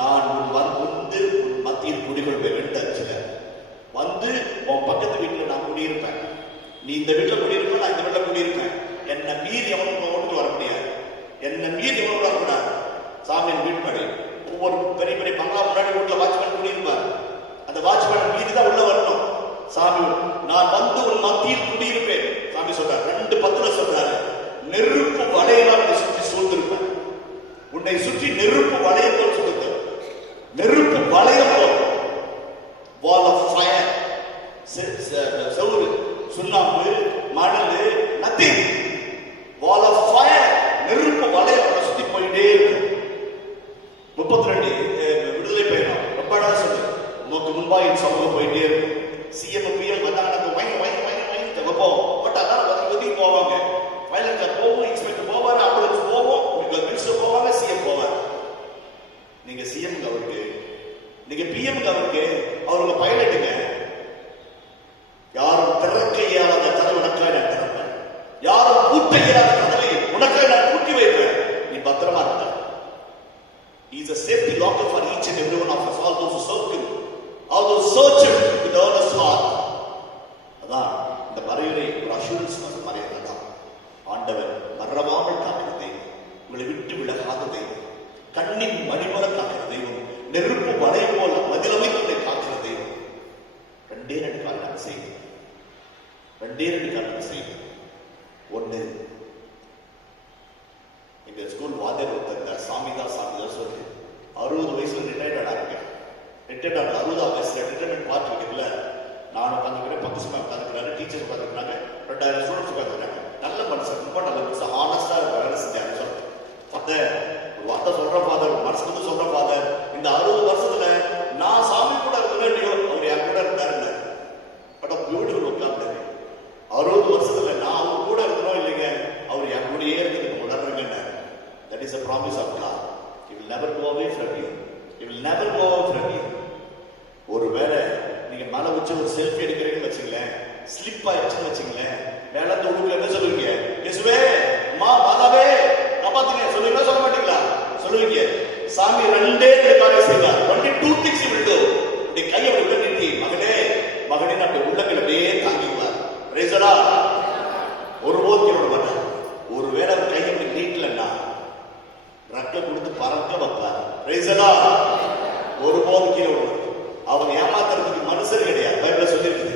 நான் வந்து உன் மத்தியில் குடிகொள்வேன். 2:5 வந்து உன் பக்கத்து வீட்டுல நான் குடியிருப்பேன். நீ இந்த வீட்டுல குடியிருப்ப, நான் இந்த வீட்டுல குடியிருப்பேன். என்ன மீறி எவனுக்கு ஓட்டுக்கு வர முடியாது, என்ன மீறி எவனுக்கு வரக்கூடாது. சாமியின் வீட்டுப்படி ஒவ்வொரு பெரிய பெரிய பங்களா முன்னாடி வீட்டுல வாட்ச்மேன் குடியிருப்பார். அந்த வாட்ச்மேன் மீறி தான் உள்ள வரணும். சாமி, நான் வந்து உன் மத்தியில் குடியிருப்பேன். சாமி சொல்றாரு, 2:10 சொல்றாரு, நெருப்பு வளையலாம் உன்னை சுற்றி சூழ்ந்திருப்பேன். உன்னை சுற்றி நெருப்பு வளையம் போல் சொல்லுங்க, நெருப்பு வளையம் போல். வால் ஆஃப் ஃபயர், செவுரு, சுண்ணாம்பு, மணல், நத்திங். வால் ஆஃப் ஃபயர், நெருப்பு வளையம் சுத்தி போயிட்டே இருக்கு. 32 விடுதலை பயணம் ரொம்ப அழகா சொல்லு. உனக்கு முன்பா என் சமூகம் போயிட்டே இருக்கும். சிஎம் பிஎம் வந்தாங்க, வயங்க வயங்க வயங்க வயங்க வைப்போம். பட் அதான் ஒதுக்கி போவாங்க. வயலன்ஸ் போவோம், இன்ஸ்பெக்டர் போவார், ஆம்புலன்ஸ் போவோம், மினிஸ்டர் போவாங்க, சிஎம் போவார். நீங்க சிஎம் அவருக்கு, நீங்க பிஎம் அவருக்கு, அவருங்க பைலட்டுங்க. யாரும் திறக்க இயலாத கதவு உனக்காய் நான் திறப்பேன், யாரும் பூட்ட இயலாத கதவை உனக்காய் நான் பூட்டி வைப்பேன். நீ பத்திரமா இருக்க. He is a safety locker for each and every one of us, all those who serve him, all those search him with earnest heart. அதான் இந்த மறையுரை ஒரு அஷூரன்ஸ் மறையுரை தான். ஆண்டவர் மறவாமல் காக்கிற தெய்வம், உங்களை விட்டு விலகாத தெய்வம், கண்ணின் மணிமர காக்கிற தெய்வம், நெருப்பு வளைய போல மதிலமைத்துடைய காக்கிற தெய்வம். 2 காரணம் செய்யும், 2 காரணம் செய்யும். ஒண்ணு, எங்க ஸ்கூல் வாத்தியார் ஒருத்தர் சாமிதான் சொல்லி 60 வயசுல ரிட்டையர்ட் ஆகிருக்கேன். ரிட்டையர்ட் ஆன 60ஆம் வயசுல ரிட்டையர்மெண்ட் பார்ட்டி வைக்கிறதுல நான் உட்காந்துக்கிறேன், 10 வருஷமா உட்காந்துக்கிறாரு, டீச்சர் உட்காந்துக்கிறாங்க, 2000 ஸ்டூடெண்ட்ஸ் உட்காந்துக்கிறாங்க. நல்ல மனுஷன், ரொம்ப நல்ல மனுஷன், ஆனஸ்டா வேலை செஞ்சாரு. ஃபாதர் ஒரு வார்த்தை சொல்ற ஃபாதர், மனசுல இருந்து சொல்ற ஃபாதர், இந்த 60 வருஷத்துல நான் சாமி கூட இருக்கணும் இல்லையோ, அவர் என் கூட இருந்தாருங்க. But beautiful உட்கார்ந்தாரு. 60 வருஷத்துல நான் அவர் கூட இருக்கணும் இல்லைங்க, அவர் என் கூடயே இருக்கு உணர்றீங்க. That is a promise of God. He will never go away from you. He will never go away from you. ஒருவேளை நீங்க மலை வச்சு ஒரு செல்ஃபி எடுக்கிறீங்கன்னு வச்சுங்களேன், ஸ்லிப் ஆயிடுச்சுன்னு வச்சுங்களேன், மேல தொடுக்க என்ன சொல்லுவீங்க? இயேசுவே, மாதாவே காப்பாத்துங்க சொல்லுவீங்களா, சொல்ல மாட்டீங்களா? சொல்லுவீங்க. சாமி 2 காரியம் செய்வார். 2 things he will do. இப்படி கையை விட்டு நிறுத்தி, மகனே மகனே அப்படி உள்ளங்கள் அப்படியே தாங்கிக்குவார். Praise the Lord. ஒருபோதும் விட மாட்டார். ஒருவேளை அவர் கையை அப்படி நீட்டலன்னா ரக்க கொடுத்து பறக்க வைப்பார். Praise the Lord. ஒருபோதும் கீழே விடுவார். அவங்க ஏமாத்துறதுக்கு மனுஷர் கிடையாது. பைபிள்ல சொல்லிருக்குது,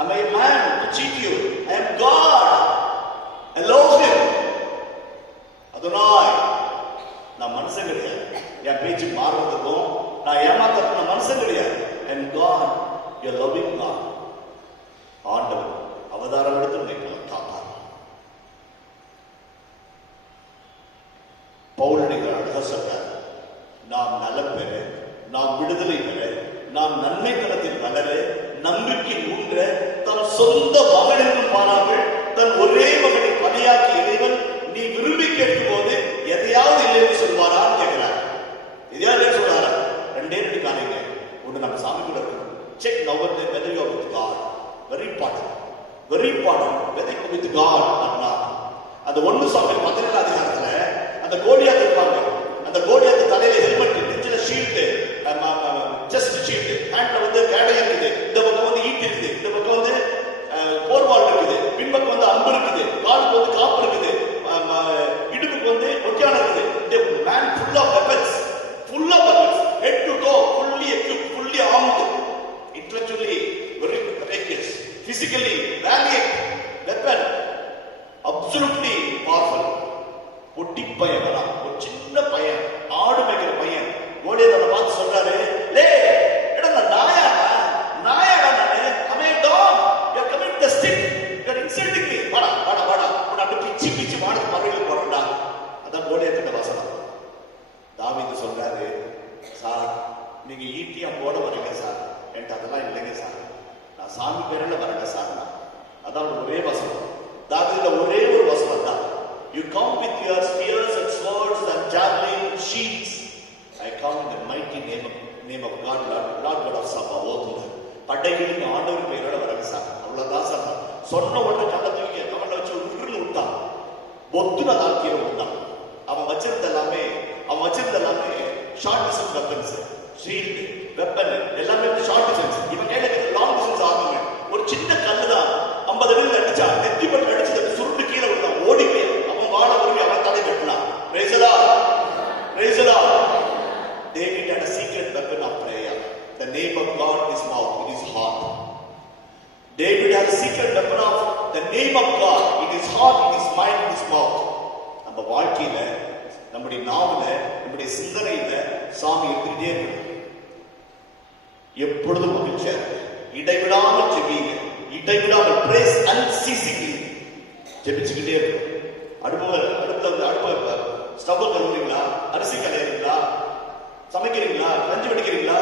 I am a man to cheat you. I am God. I love him. அதனால நான் மனுஷன் கிடையாது. என் பேச்சு மாறுறதுக்கும் நான் ஏமாத்துறதுக்கு மனுஷன் கிடையாது. I am God. You are loving God. ஆண்டவர் அவதாரம் எடுத்து உன்னை காப்பார். பவுலுடைய அழகா சொல்றார், நாம் நலம் பெற, நாம் விடுதலை பெற, நாம் நன்மை தளத்தில் வளர, நம்பிக்கை ஊன்ற, தன் சொந்த மகனுக்கும் பாராமல் தன் ஒரே மகனை பணியாக்கி இறைவன் நீ விரும்பி கேட்கும் போது எதையாவது இல்லைன்னு சொல்வாரான்னு கேட்கிறார். எதையாவது சொல்றாரா? 2 காரியங்க. ஒன்று, நம்ம சாமி கூட இருக்கணும். Check now whether you are with God. Very important. Very important. Whether you are with God or not. அந்த 1 சாமுவேல் 17 அதிகாரத்துல அந்த கோலியாத் இருப்பாங்க. அந்த கோலியாத் தலையில ஹெல்மெட், நெஞ்சில ஷீல்ட், ஜஸ்ட் ஷீல்ட், ஹேண்ட்ல வந்து கேடயம் இருக்குது, இந்த பக்கம் வந்து ஈட்டி இருக்குது, இந்த பக்கம் வந்து போர்வால் இருக்குது, பின்பக்கம் வந்து அம்பு இருக்குது, காலுக்கு வந்து காப்பு இருக்குது, இடுப்பு absolutely powerful. பொட்டி பையன் வரான், ஒரு சின்ன பையன், ஆடு மேய்க்கிற பையன். கோலியாத்தை பார்த்து சொல்றாரு, லே எடா நாயா நாயாடா நானு, am a dog, you are coming the stick, you are insulting me, வாடா வாடா வாடா, உன்னை அப்படி பிச்சி பிச்சி வானத்து பறவைகள் போறடா. அதான் கோலியாத்தோட வசனம். தாவீது சொல்றாரு, சார் நீங்க ஈட்டி அம்போட வரீங்க சார், என்கிட்ட அதெல்லாம் இல்லைங்க சார், நான் சாமி பேரில் வரேங்க சார். அதான் ஒரே வசனம், தாவீதுல ஒரே ஒரு வசனம் தான். You come with your spears and swords and javelin shields. I come in the mighty name of God, Lord God of Sabaoth. படைகளின் ஆண்டவர் பெயரோட வரங்க சார், அவ்வளவுதான் சார். சொன்ன உடனே கண்ணை தூக்கி கமல்ல வச்சு உருன்னு விட்டான், பொத்துன தாக்கிய விட்டான். அவன் வச்சிருந்த எல்லாமே short distance weapons, shield, weapon எல்லாமே ஷார்ட் டிஸ்டன்ஸ். இவன் கையில லாங் டிஸ்டன்ஸ் ஆகுங்க. ஒரு சின்ன கல்லு தான் 50 அடியில் அடிச்சா, நெத்தி பட்டு அடிச்சு சுருண்டு கீழே விட்டான். ஓடி போய் அவன் வாழ உருவி அவன் தலை கட்டினான். Praise the Lord. Praise the Lord. David had a secret weapon of prayer. The name of God in his mouth, in his heart. David had a secret weapon of the name of God in his heart, in his mind, in his mouth. நம்ம வாழ்க்கையில, நம்முடைய நாவுல, நம்முடைய சிந்தனையில சாமி இருந்துட்டே இருக்கு. எப்பொழுதும் மகிழ்ச்சியா இருக்கு. இடைவிடாமல் ஜெபிங்க, இடைவிடாமல் praise unceasingly ஜெபிச்சுக்கிட்டே இருக்கு. அடுப்புல ஸ்டவ் கழுவுறீங்களா, அரிசி கலையறீங்களா, சமைக்கிறீங்களா, கஞ்சி வடிக்கிறீங்களா,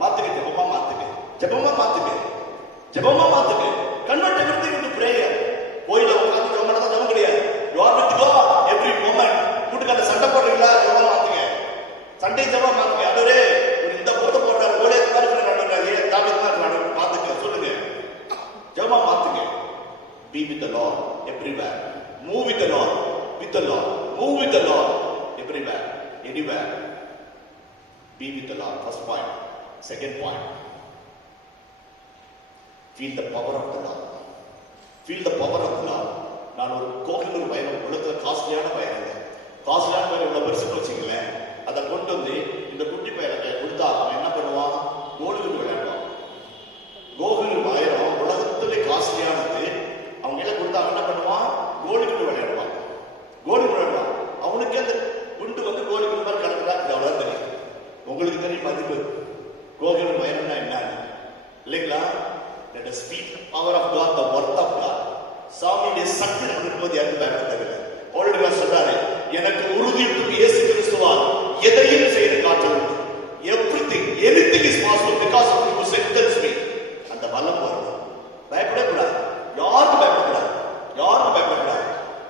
மாத்துக்க, ஜெபமா மாத்துக்க. Convert everything into prayer. கோயில உட்கார்ந்து ஜெபம் பண்ணா ஜெபம் கிடையாது. You are with God every moment. கூட்டுக்கார சண்டை போடுறீங்களா, ஜெபமா மாத்துங்க. சண்டை ஜெபமா மாத்துங்க. ஆண்டவரே இந்த போட்டு போடுறாரு, கோயில உட்கார்ந்து ஆண்டவரே தாவீது மாதிரி மாத்துங்க சொல்லுங்க. ஜெபமா மாத்துங்க. Be with the Lord everywhere. Move with the Lord. Move with the Lord everywhere, anywhere. Be with the Lord. First point. Second point. Feel the power of the Lord. Feel the power of the Lord. நான் ஒரு கோகிலூர் வயல் உலகத்துல காஸ்ட்லியான வயல் இவ்வளவு பெருசுன்னு வச்சுங்களேன். அதை கொண்டு வந்து இந்த குட்டி பையனை கொடுத்தா அவன் என்ன பண்ணுவான், கோலிகுண்டு விளையாடுவான். கோகிலூர் வயலும் உலகத்திலே காஸ்ட்லியானது. அவங்க எல்லாம் கொடுத்தா அவன் என்ன பண்ணுவான், கோலிகுண்டு விளையாடுவான். அவனுக்கு அந்த குண்டு வந்து கோலிகுண்டு மாதிரி கிடக்குறா, இது அவ்வளவு தெரியும். உங்களுக்கு தெரியும் மதிப்பு கோகிலூர் வயல்னா என்ன இல்லைங்களா? Let us speak the power of God, the worth of God. சாமியுடைய சக்தி நமக்கு இருக்கும்போது யாரும் பயப்படவில்லை. பவுல் சொல்றாரு, எனக்கு உறுதியுடன் இயேசு கிறிஸ்துவால் எதையும் செய்ய காற்றல் உண்டு. Everything, anything is possible because of him who strengthens me. அந்த பலம் வரும். பயப்படக்கூடாது, யாருக்கும் பயப்படக்கூடாது.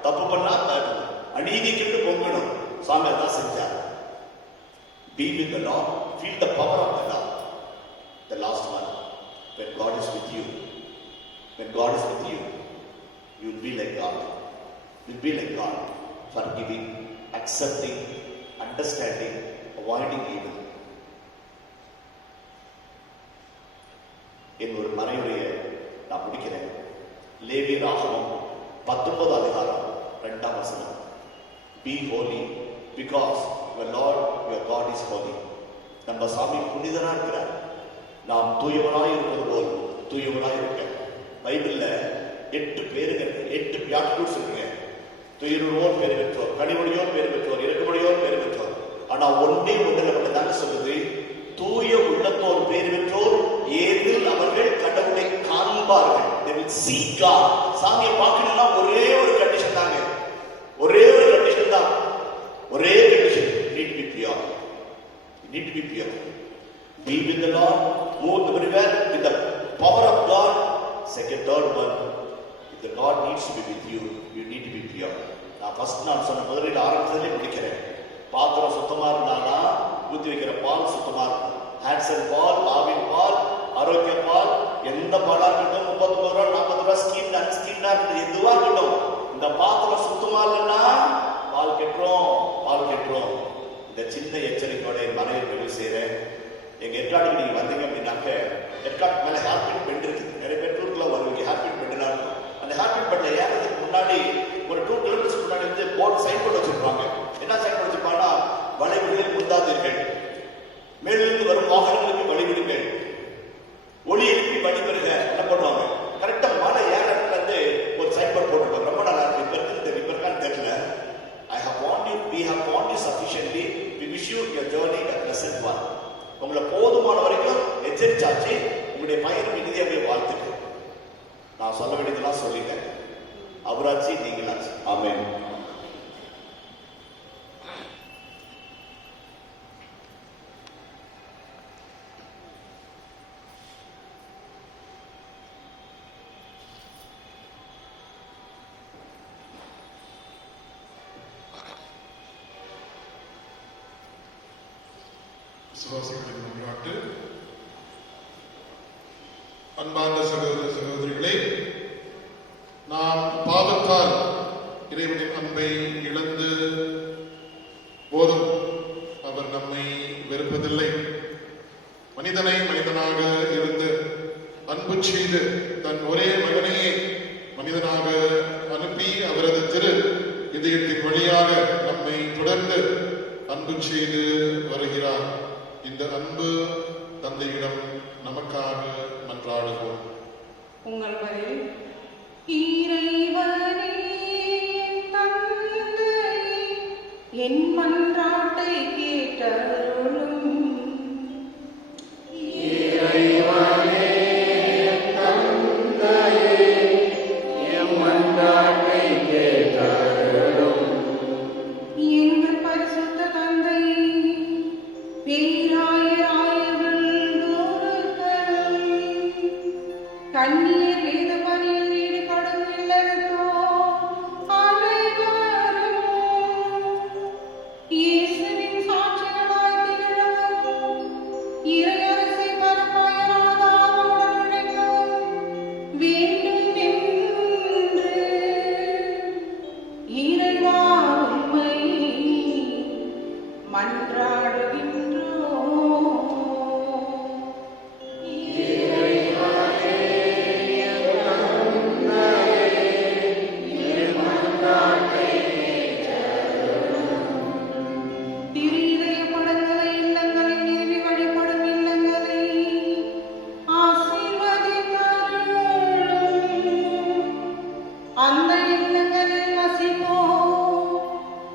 தப்பு பண்ணா பயப்படணும், அநீதிக்கு பொங்கணும். சாமி அதான் செஞ்சார். Be with the Lord, feel the power of the Lord. The last one. When God is with you, you will be like God. Forgiving, accepting, understanding, avoiding evil. என் ஒரு மறைவுரையை நான் முடிக்கிறேன். லேவி ராகமம் 19 அதிகாரம் 2 வசனம். Be holy because your Lord, your God is holy. நம்ம சாமி புனிதனா இருக்கிறார். நாம் தூயவனாய் இருப்பது போல் தூயவனாய் இருக்க. பைபிள்ல 8 பேருங்க, 8 பியாட்டிட்யூட்ஸ் இருக்குங்க. துயருவோர் பேர் பெற்றோர், கனிமொழியோர் பேர் பெற்றோர், இறக்குமொழியோர் பேர் பெற்றோர். ஆனா ஒன்றே ஒன்றில் மட்டும் தாங்க சொல்லுது, தூய உள்ளத்தோர் பேர் பெற்றோர், ஏதில் அவர்கள் கடவுளை காண்பார்கள். They will see God. சாமியை பார்க்கணும்னா ஒரே ஒரு கண்டிஷன் தாங்க, ஒரே ஒரு கண்டிஷன் தான். Need to be pure. Be with the Lord, move everywhere with the power of God. Second, third one, if the God needs to be with you, you need to be pure. நான் சொன்ன முதலில் ஆரம்பத்திலே முடிக்கிறேன். பாத்திரம் சுத்தமா இருந்தானா ஊற்றி வைக்கிற பால் சுத்தமா இருக்கும். ஹேண்ட்சன் பால், ஆவின் பால், ஆரோக்கிய பால், எந்த பாலா இருக்கட்டும், 39 ரூபா 40 ரூபா ஸ்கீம் அன்ஸ்கீம்னா இருக்கட்டும், எதுவா இருக்கட்டும், இந்த பாத்திரம் சுத்தமா இல்லைன்னா பால் கெட்டுறோம். இந்த சின்ன எச்சரிக்கையோட மனைவி செய்யறேன். எங்க ஏற்காடுக்கு நீங்க வந்தீங்க அப்படின்னாக்க, ஏற்காடு மேல ஹேர்பின் பெண்ட் இருக்கு. நிறைய பேர் டூருக்குள்ள வருவீங்க, ஹேர்பின் பெண்ட்லாம் இருக்கும். அந்த ஹேர்பின் பெண்ட்ல ஏறதுக்கு முன்னாடி ஒரு 2 கிலோமீட்டர்ஸ் முன்னாடி வந்து போர்டு சைன் போர்டு வச்சிருப்பாங்க. என்ன சைன் போர்டு வச்சிருப்பாங்கன்னா, வளைவுகளில் முந்தாதீர்கள், மேலிருந்து வரும் வாகனங்களுக்கு வழிவிடுங்கள், ஒளி எழுப்பி வழிபெறுக. என்ன பண்ணுவாங்க, கரெக்டா மலை ஏற இடத்துல இருந்து ஒரு சைன் போர்டு போட்டுருப்பாங்க. ரொம்ப நல்லா இருக்கு. இப்ப ஆயாச்சு. உங்களுடைய பையனுக்கு இறுதியாக வாழ்த்துக்கு. நான் சொல்ல வேண்டியதெல்லாம் சொல்லிங்க. அவராச்சு நீங்களாச்சு. ஆமென். விசுவாசிகளின் வழிபாட்டு. அன்பார்ந்த சகோதர சகோதரிகளே, நாம் பாவத்தால் இறைவனின் அன்பை இழந்து போதும் அவர் நம்மை வெறுப்பதில்லை. மனிதனை மனிதனாக இருந்து அன்பு செய்து தன் ஒரே மகனையே மனிதனாக அனுப்பி அவரது திரு இதயத்தின் வழியாக நம்மை தொடர்ந்து அன்பு செய்து வருகிறார். இந்த அன்பு தந்தையிடம் நமக்காக மன்றாடுவோம். உங்கள் பதில்: இறைவனே தந்தையே, என் மன்றாட்டை கேட்டருளும். இறைவனே தந்தையே, எம் மன்றாட்டை கேட்டருளும். எங்கள் பரிசுத்த தந்தை, பேராயர்கள் கண்ணீர் வேத பணியில் ஈடுபடும் இல்லறத்தோ அனைவரும் இயேசுவின் சாட்சிகளாய் திகழவும் இறையரசை பரப்பாயராக ஆர்வமுடன் உழைக்கவும் வேண்டும் என்று இறைவா உம்மை மன்றாடுகின்றோம். அந்த இல்லங்களில் வசிப்போம்.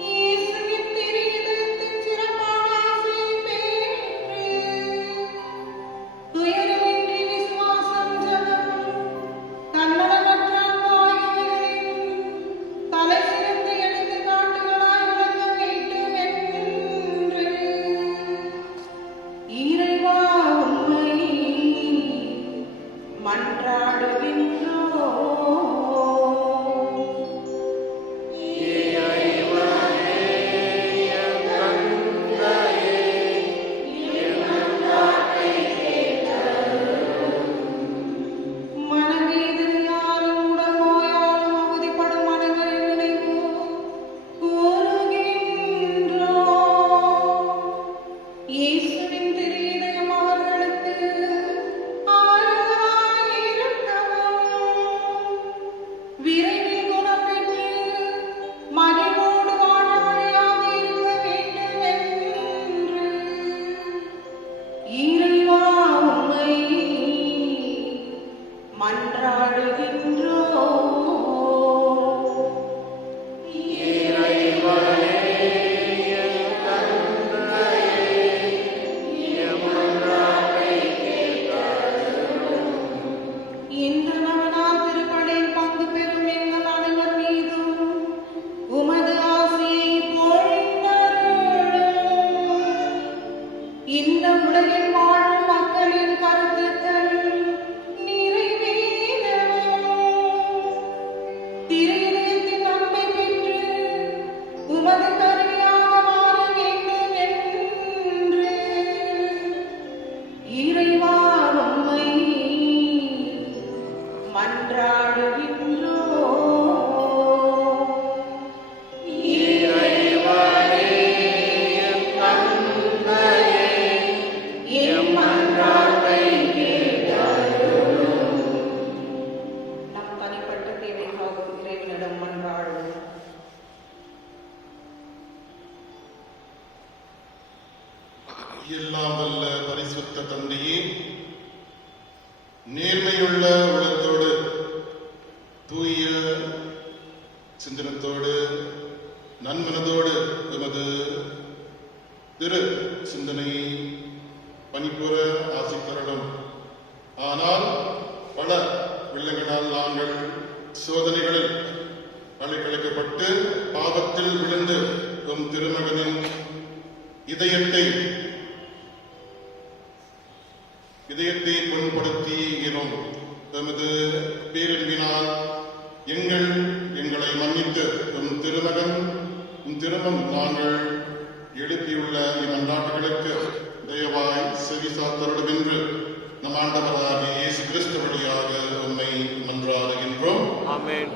இயேசுவின் திரு இதயத்தின் சிறப்பான ஆசையை பெற்று துயரமின்றி விசுவாசம், ஜெபம், தன்னலமற்ற அன்பு ஆகியவைகளின் தலை சிறந்த எடுத்துக்காட்டுகளாய் விளங்க வேண்டும் என்று இறைவா உம்மை மன்றாடுகின்றோம். மனவேதனையாலும் உடல் நோயாலும் அவதிப்படும் மனங்களின் நினைவு கூறுகின்றோம். இயேசுவின் திரு இதயம் அவர்களுக்கு ஆறுதலாய் இருக்கவும், விரைவில் குணப்பெற்று மகிழ்வோடு வாழ வழியாக இருக்க வேண்டும் என்று இறைவா உம்மை மன்றாடுகின்றோம். இந்த நவநாள் திருப்பலியில் பங்கு பெறும் எங்கள் அனைவர் மீதும் உமது ஆசியை பொழிந்தருளும். இந்த உலகில் வாழும் மக்களின் கருத்துக்கள் நிறைவேறவும், திரு இதயத்தின் அன்பை பெற்று உமது கருவியாக மாற வேண்டும் என்று இறைவா உம்மை மன்றாடுகின்றோம். எம் மன்றாட்டை கேட்டருளும். நம் தனிப்பட்ட தேவைக்காக இறைவனிடம் மன்றாடுவோம். எல்லாம் வல்ல பரிசுத்த தந்தையே, நேர்மையுள்ள உள்ளத்தோடு தூய சிந்தனத்தோடு நன்மனதோடு எமது திரு சிந்தனையை பணிபுற ஆசை தரணும். ஆனால் பல வில்லங்களால் நாங்கள் சோதனைகளில் அழைக்கப்பட்டு பாவத்தில் விழுந்து உம் திருமகனின் இதயத்தை புண்படுத்தியிருக்கிறோம். தமது பேரன்பினால் எங்களை மன்னித்து உம் திருமம் நாங்கள் எழுப்பியுள்ள இம்மன்றாட்டுகளுக்கு தயவாய் செவிசாத்தருடும் என்று நம் ஆண்டவராகிய இயேசு கிறிஸ்து வழியாக உம்மை மன்றாடுகின்றோம். ஆமென்.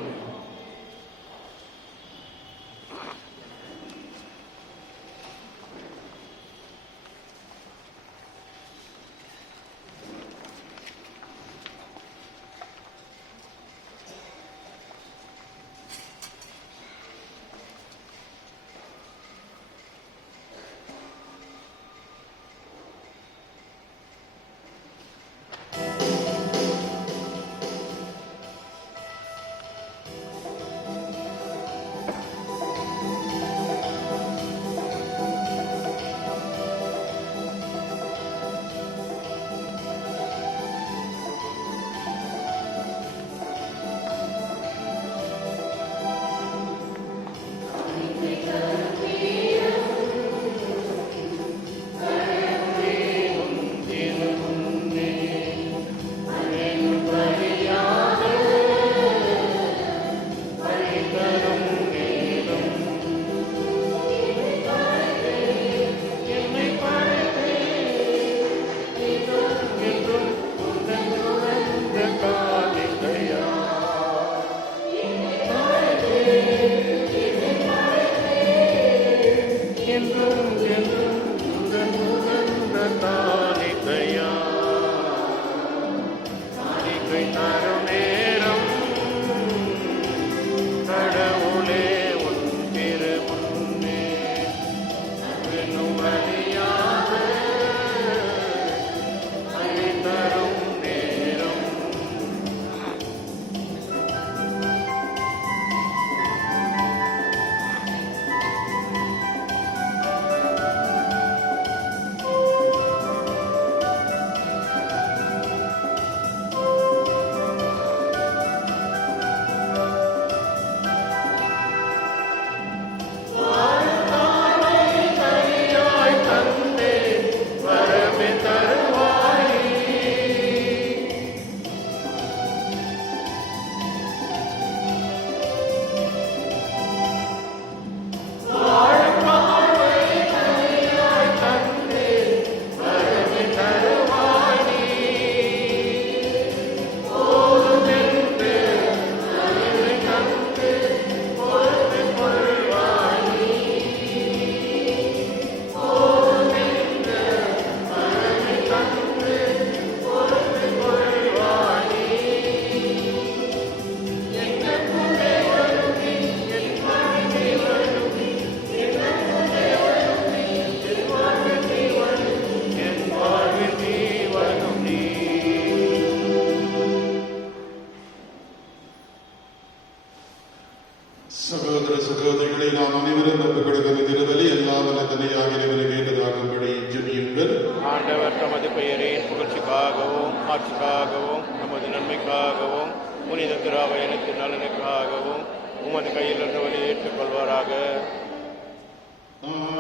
சகோதர சகோதரிகளை நாம் அனைவரும் நம்புகிறது திருவலி எல்லாம் வல்ல தந்தையாக இறைவனை வேண்டதாகும்படி ஜெபியுங்கள். ஆண்டவர் தமது பெயரின் புகழ்ச்சிக்காகவும் ஆட்சிக்காகவும் நமது நன்மைக்காகவும் புனித திராவயனத்தின் நலனுக்காகவும் உமது கையில் இருந்தவரை ஏற்றுக்கொள்வாராக.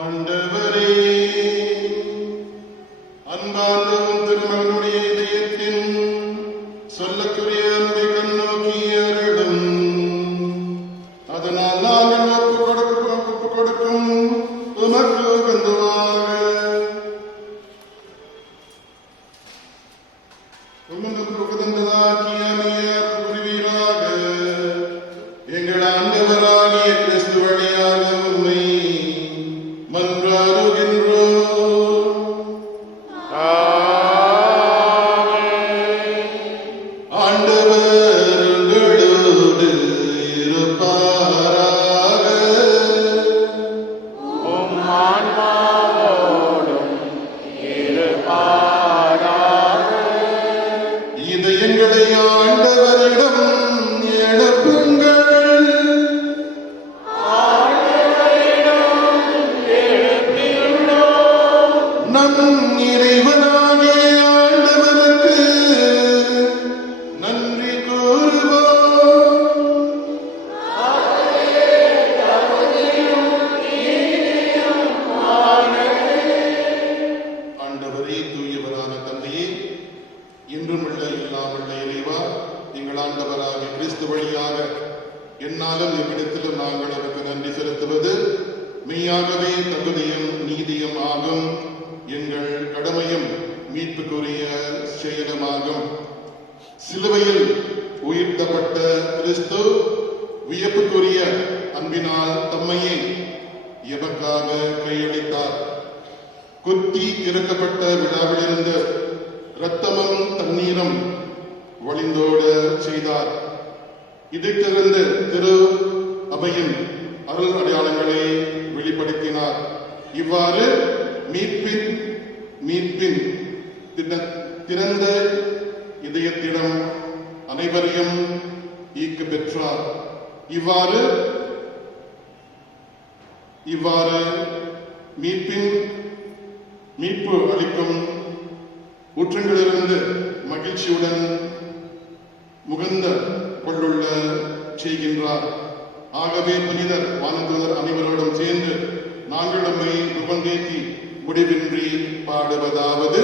ஆண்டவரே, அன்பார்ந்தவும் திருமகனுடைய இதயத்தின் சொல்லக்கூடிய அன்பை கண்ணோக்கி அருளும். அதனால் நாங்கள் ஒப்பு கொடுக்கும் உமக்கு உகந்தவாக உமக்கு உகந்ததாக்கி அணிய புரிவீராக. எங்கள் ஆண்டவராகிய கிறிஸ்து மெய்யாகவே தகுதியும் நீதியும் ஆகும். எங்கள் கடமையும் மீட்புக்குரிய செயலமாகும். சிலுவையில் உயிர்த்தப்பட்ட கிறிஸ்து வியப்புக்குரிய அன்பினால் தம்மையே எமக்காக கையளித்தார். குத்தி இறக்கப்பட்ட விழாவிலிருந்து இரத்தமும் தண்ணீரும் வழிந்தோட செய்தார். இதிலிருந்து திரு அவையின் அருள் அடையாளங்களை வெளிப்படுத்தினார். இவ்வாறு மீட்பின் திறந்த இதயத்திடம் அனைவரையும் ஈர்க்க பெற்றார். இவ்வாறு மீட்பு அளிக்கும் ஊற்றங்களிலிருந்து மகிழ்ச்சியுடன் முகந்த கொள்ளுள்ள செய்கின்றார். ஆகவே புனிதர் வானதூதர் அனைவரோடும் சேர்ந்து நாங்கள் நம்மை உபந்தேத்தி முடிவின்றி பாடுவதாவது: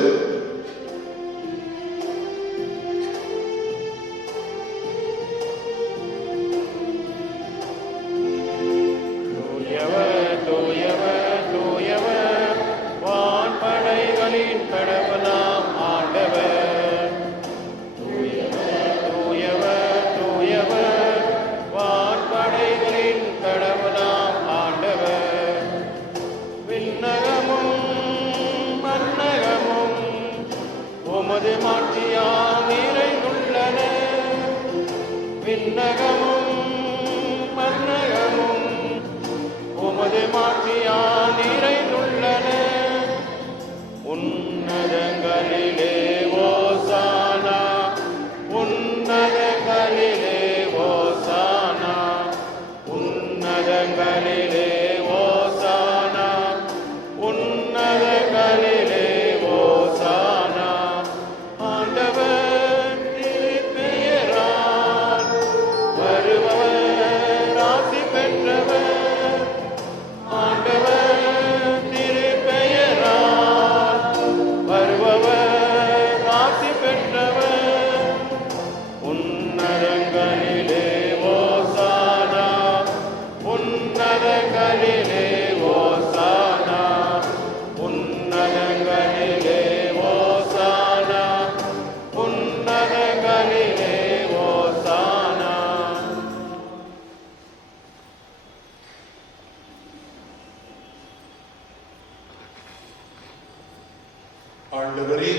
ஆண்டவரே,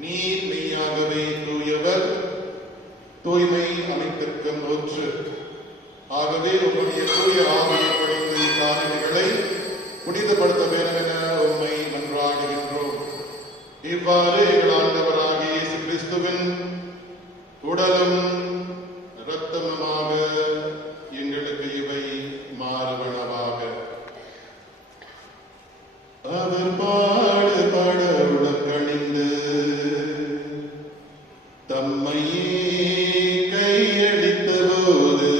நீர் மெய்யாகவே தூயவர், தூய்மை அனைத்திற்கும் ஊற்று. ஆகவே உங்களுடைய தூய ஆவியை கொடுத்து காரியங்களை புனிதப்படுத்த வேண்டும் என உண்மை மன்றாடுகின்றோம். இவ்வாறு எங்கள் ஆண்டவராகிய இயேசு கிறிஸ்துவின் உடலும் இரத்தமுமாக எங்களுக்கு இவை மாறுவனவாக. அவர் பாடுபட உடற்கணிந்து தம்மையே கையளித்த போது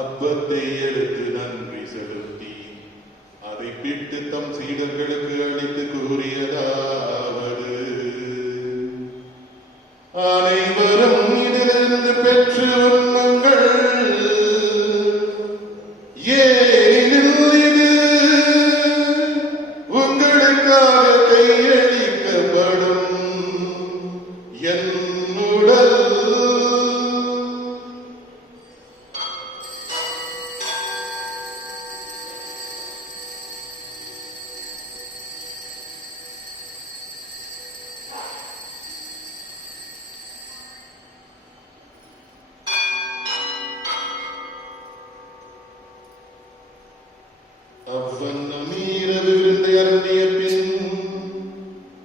அப்பத்தை எடுத்து நன்றி செலுத்தி அதை பிட்டு தம் சீடர்களுக்கு அளித்து கூறியதாவது: அனைவரும் இதிலிருந்து பெற்று உண்ணுங்கள், ஏனெனில் இது உங்களுக்காக கையளிக்கப்படும் என் உடல். அவ்வண்ணம் இரவு விருந்தை அருந்திய பின்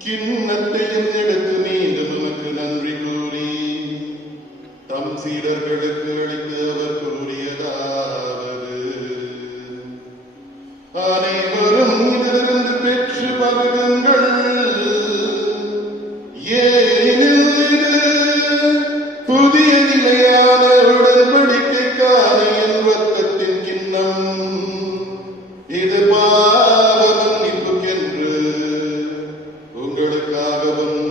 கிண்ணத்தையும் எடுத்து மீண்டும் உமக்கு நன்றி கூறி தம் சீடர்களுக்கு அளித்து அவர் கூறியதாவது: அனைவரும் இதிலிருந்து பெற்று பருகுங்கள், ஏனெனில் இது புதிய நிலையான உடன்படிக்கைக்கான என் இரத்தத்தின் கிண்ணம். இது பாவ மன்னிப்புக்கென்று உங்களுக்காகவும்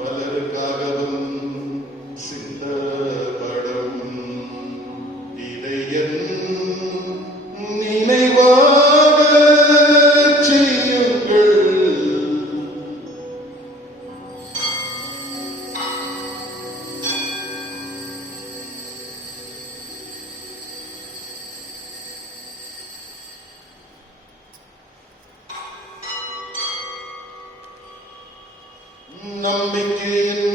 பலருக்காகவும் சிந்தப்படும். இதை என் நம்பிக்கையின்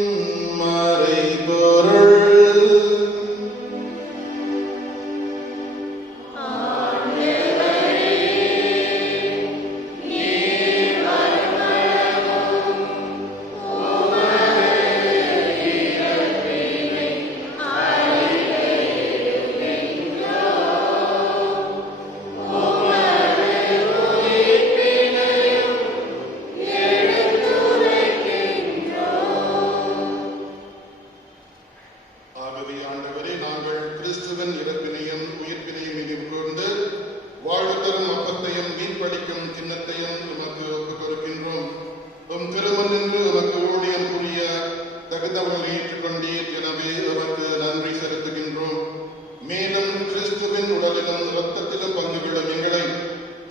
மறைபொருள். ஆகவே ஆண்டவரே, நாங்கள் கிறிஸ்துவின் இறப்பினையும் உயிர்ப்பினையும் நினைவு கூர்ந்து வாழ்வு தரும் அப்பத்தையும் மீன்பளிக்கும் கிண்ணத்தையும் உமக்கு ஒப்புக் கொடுக்கின்றோம். உம் திருமணின்று உமக்கு ஊழியம் புரிய தகுந்தவர்கள் ஏற்றுக்கொண்டீர். எனவே உமக்கு நன்றி செலுத்துகின்றோம். மேலும் கிறிஸ்துவின் உடலிலும் இரத்தத்திலும் பங்கு கொள்ளும் எங்களை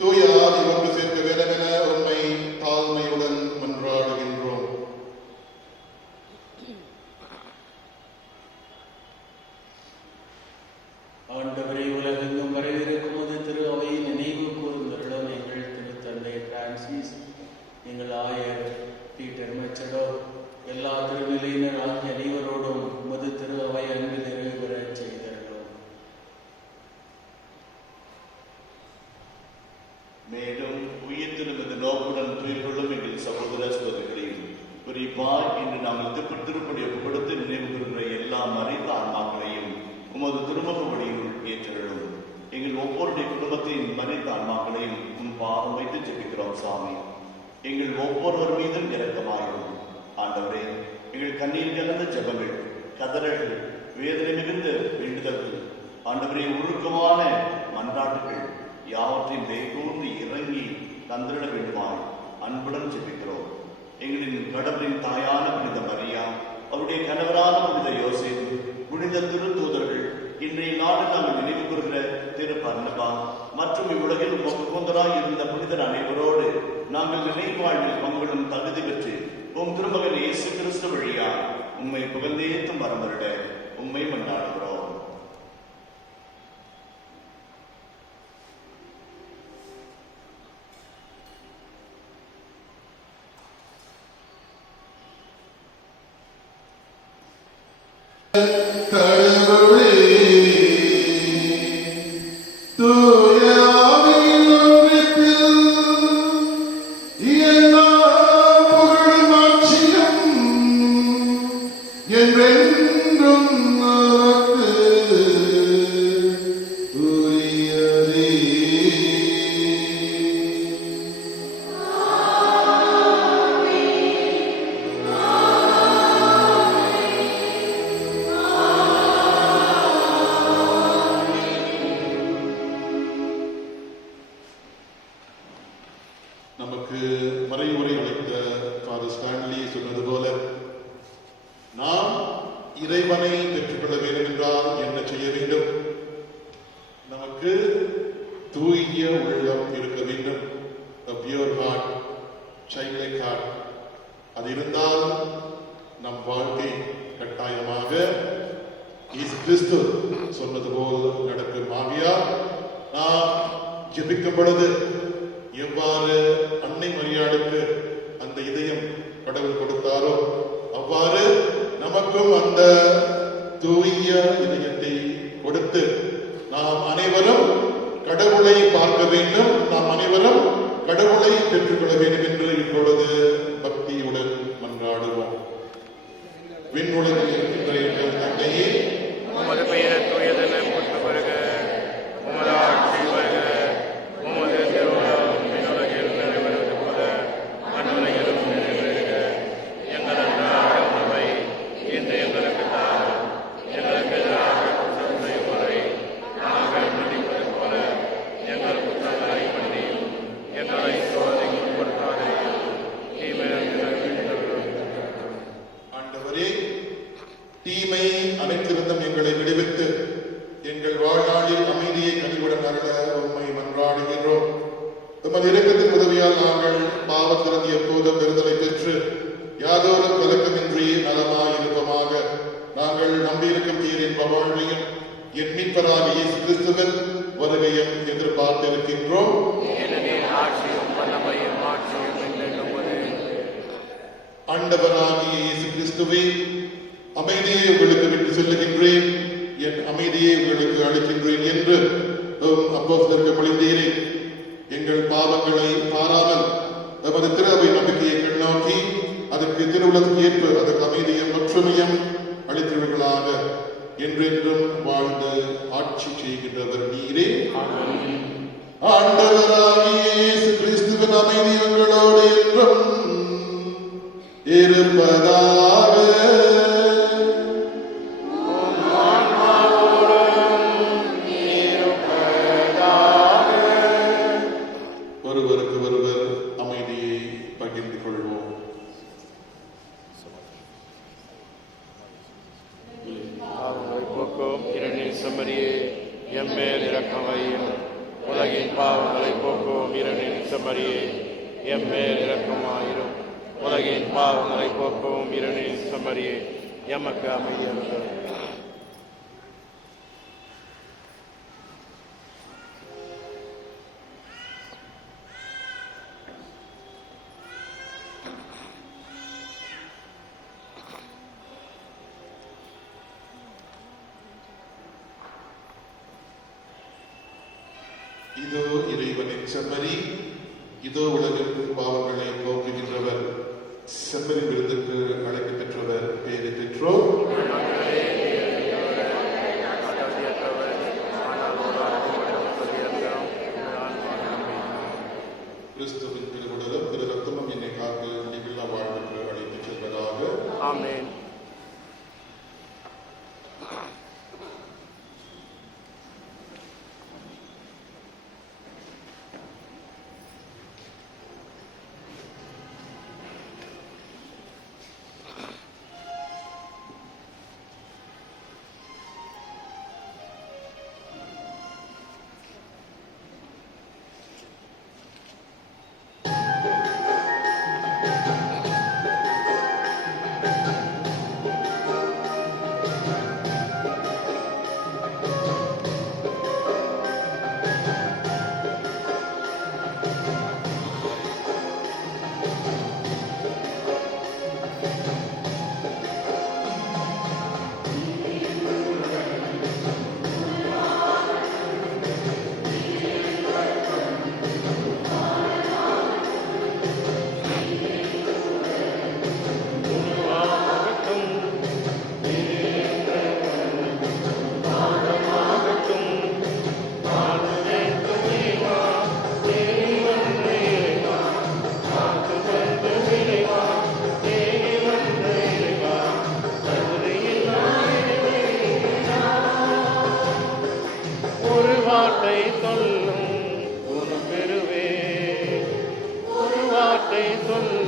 தூய ஆவி ஒன்று சேர்க்க வேண்டுமென உம்மை தாழ்மையுடன் மன்றாடுகின்றோம். ஆண்டவரை உலகெங்கும் வரவிருக்கும் போது திரு அவையை நினைவு கூர்ந்தருடன் எங்கள் திருத்தந்தை பிரான்சிஸ், எங்கள் ஆயர் பீட்டர் மெச்சடோ, எல்லா திருநிலையினர் ஆகிய அனைவரோடும் உமது திரு அவை அன்பு நிறைவு பெறச் செய்தருளும். மேலும் உயிர்த்தெழுந்த நோக்குடன் துயில் கொள்ளும் எங்கள் சகோதர சகோதரிகளையும் குறிப்பாய் இன்று நாங்கள் திருப்படி கொடுத்து நினைவு கூறுகிற எல்லா மறைந்த ஆன்மாக்களையும் உமது திருமுக வழியுள் ஏற்றருளும். எங்கள் ஒவ்வொருடைய குடும்பத்தின் மறைந்த ஆன்மாக்களையும் உன் பாதம் வைத்து ஜெபிக்கிறோம் சாமி. எங்கள் ஒவ்வொருவர் மீதும் இரக்கமாயும் ஆண்டவரே, எங்கள் கண்ணீர் கலந்த ஜெபங்கள், கதறல்கள், வேதனை மிகுந்த வேண்டுதல்கள், ஆண்டவரே உருக்கமான மன்றாட்டுகள் யாவற்றையும் தயக்கூர்ந்து இறங்கி தந்திட வேண்டுமாய் அன்புடன் ஜெபிக்கிறோம். எங்களின் கடவுளின் தாயான புனித மரியா, அவருடைய கணவரான புனித யோசேப்பு, புனித திருத்தூதர்கள், இன்றைய நாளில் நாங்கள் நினைவு கூறுகிற திரு பர்னபா மற்றும் இவ்வுலகில் உகந்தராய் இருந்த புனிதர் அனைவரோடு நாங்கள் நினைவாழ்வில் பங்குகளும் தகுதி பெற்று உம் திருமகன் இயேசு கிறிஸ்து வழியா உம்மை புகழ்ந்தேத்தும் வரமருட உம்மை மன்றாடுகிறோம். கடவுளே, தூய ஆவியின் ஒன்றிப்பில் எல்லா புகழும் ஆட்சியும் என்றென்றும் உமக்கு உரியதே. நமக்கு மறைவுரை அளித்த ஃபாதர் ஸ்டான்லி சொன்னது போல, நாம் இறைவனை பெற்றுக்கொள்ள வேண்டும் என்றால் என்ன செய்ய வேண்டும்? நமக்கு தூய உள்ளம் இருக்க வேண்டும். A pure heart, childlike heart. அது இருந்தால் நம் வாழ்க்கை கட்டாயமாக இயேசு கிறிஸ்து சொன்னது போல் நடக்கும். ஆகையால் நாம் ஜெபிக்கும் பொழுது எவ்வாறு அன்னை மரியாளுக்கு அந்த இதயம் கடவுள் கொடுத்தாரோ அவ்வாறு நமக்கும் அந்த தூய இதயத்தை கொடுத்து நாம் அனைவரும் கடவுளை பார்க்க வேண்டும், நாம் அனைவரும் கடவுளை பெற்றுக்கொள்ள வேண்டும் என்று இப்பொழுது பக்தியுடன் மன்றாடுவோம். விண்ணுலகில் இருக்கின்ற எங்கள் தந்தையே, உமது பெயர் தூயதென போற்ற வருக, உமது ஆட்சி வருக, உமது திருவுளம் விண்ணுலகில் நிறைவேறுவது போல மண்ணுலகிலும் நிறைவேறுக. எங்கள் அன்றாட உணவை இன்று எங்களுக்கு தாரும். எங்களுக்கு எதிராக குற்றம் செய்வோரை நாங்கள் மன்னிப்பது போல எங்கள் குற்றங்களை மன்னியும். எங்களை சோதனைக்கு உட்படுத்தாதேயும், தீமையிலிருந்து விடுவித்தருளும். ஆண்டவரே, தீமை அனைத்திருந்தும் எங்களை விடுவித்து எங்கள் வாழ்நாளில் அமைதியை கனிவுடன் அருள உம்மை மன்றாடுகின்றோம். உமது இரக்கத்தின் உதவியால் நாங்கள் பாவத்திலிருந்து எப்போதும் விடுதலை பெற்று யாதொரு கலக்கமின்றி நலமாயிருப்போமாக. நாங்கள் நம்பியிருக்கும் தீரின் வாழ்வையும் என் மீட்பராக இயேசு கிறிஸ்துவின் வருகையும் எதிர்பார்த்திருக்கின்றோம். ஏனெனில் ஆட்சியும் வல்லமையும் மாட்சியும் என்றென்றும் ஒரே. ஆண்டவராகிய இயேசு கிறிஸ்துவே, அமைதியை உங்களுக்கு விட்டு செல்லுகின்றேன், என் அமைதியை உங்களுக்கு அளிக்கின்றேன் என்று அப்போஸ்தலருக்கு மொழிந்தீரே. எங்கள் பாவங்களை பாராமல் நமது திரு அவை நம்பிக்கையை கண்ணோக்கி அதற்கு திருவுலகத்துக்கு ஏற்ப அதற்கு அமைதியும் ஒற்றுமையும் அளித்தவர்களாக என்றென்றும் வாழ்ந்து ஆட்சி செய்கின்றவர் நீரே. ஆண்டவராகிய இயேசு கிறிஸ்துவின் அமைதி உங்களோடு என்றும் இருப்பதாக. ஒருவருக்கு ஒருவர் அமைதியை பகிர்ந்து கொள்வோம். பாவங்களை போக்கும் இரணின் செம்மறியே, எம்மேல் இரக்கமாயிரும். உலகின் பாவங்களை போக்கும் இரணின் செம்மறியே, எம்மேல் இரக்கமாயிரும். உலகின் பாவங்களை போக்கும் இரணின் செம்மறியே, எமக்கு அமைதியாக. இதோ இறைவனின் செம்மறி, இதோ உலகின் பாவங்களை போக்குகின்றவர். செம்மறி விருதுக்கு அழைப்பு பெற்றவர் பேறு பெற்றோர். கிறிஸ்துவின் திருவுடலும் திரு ரத்தமும் என்னை காத்து முடிவில்லா வாழ்வுக்கு அழைத்துச் செல்வதாக. ஆமென். வார்த்தை சொல்லும் ஒரு பெருவே, ஒரு வார்த்தை சொல்லும்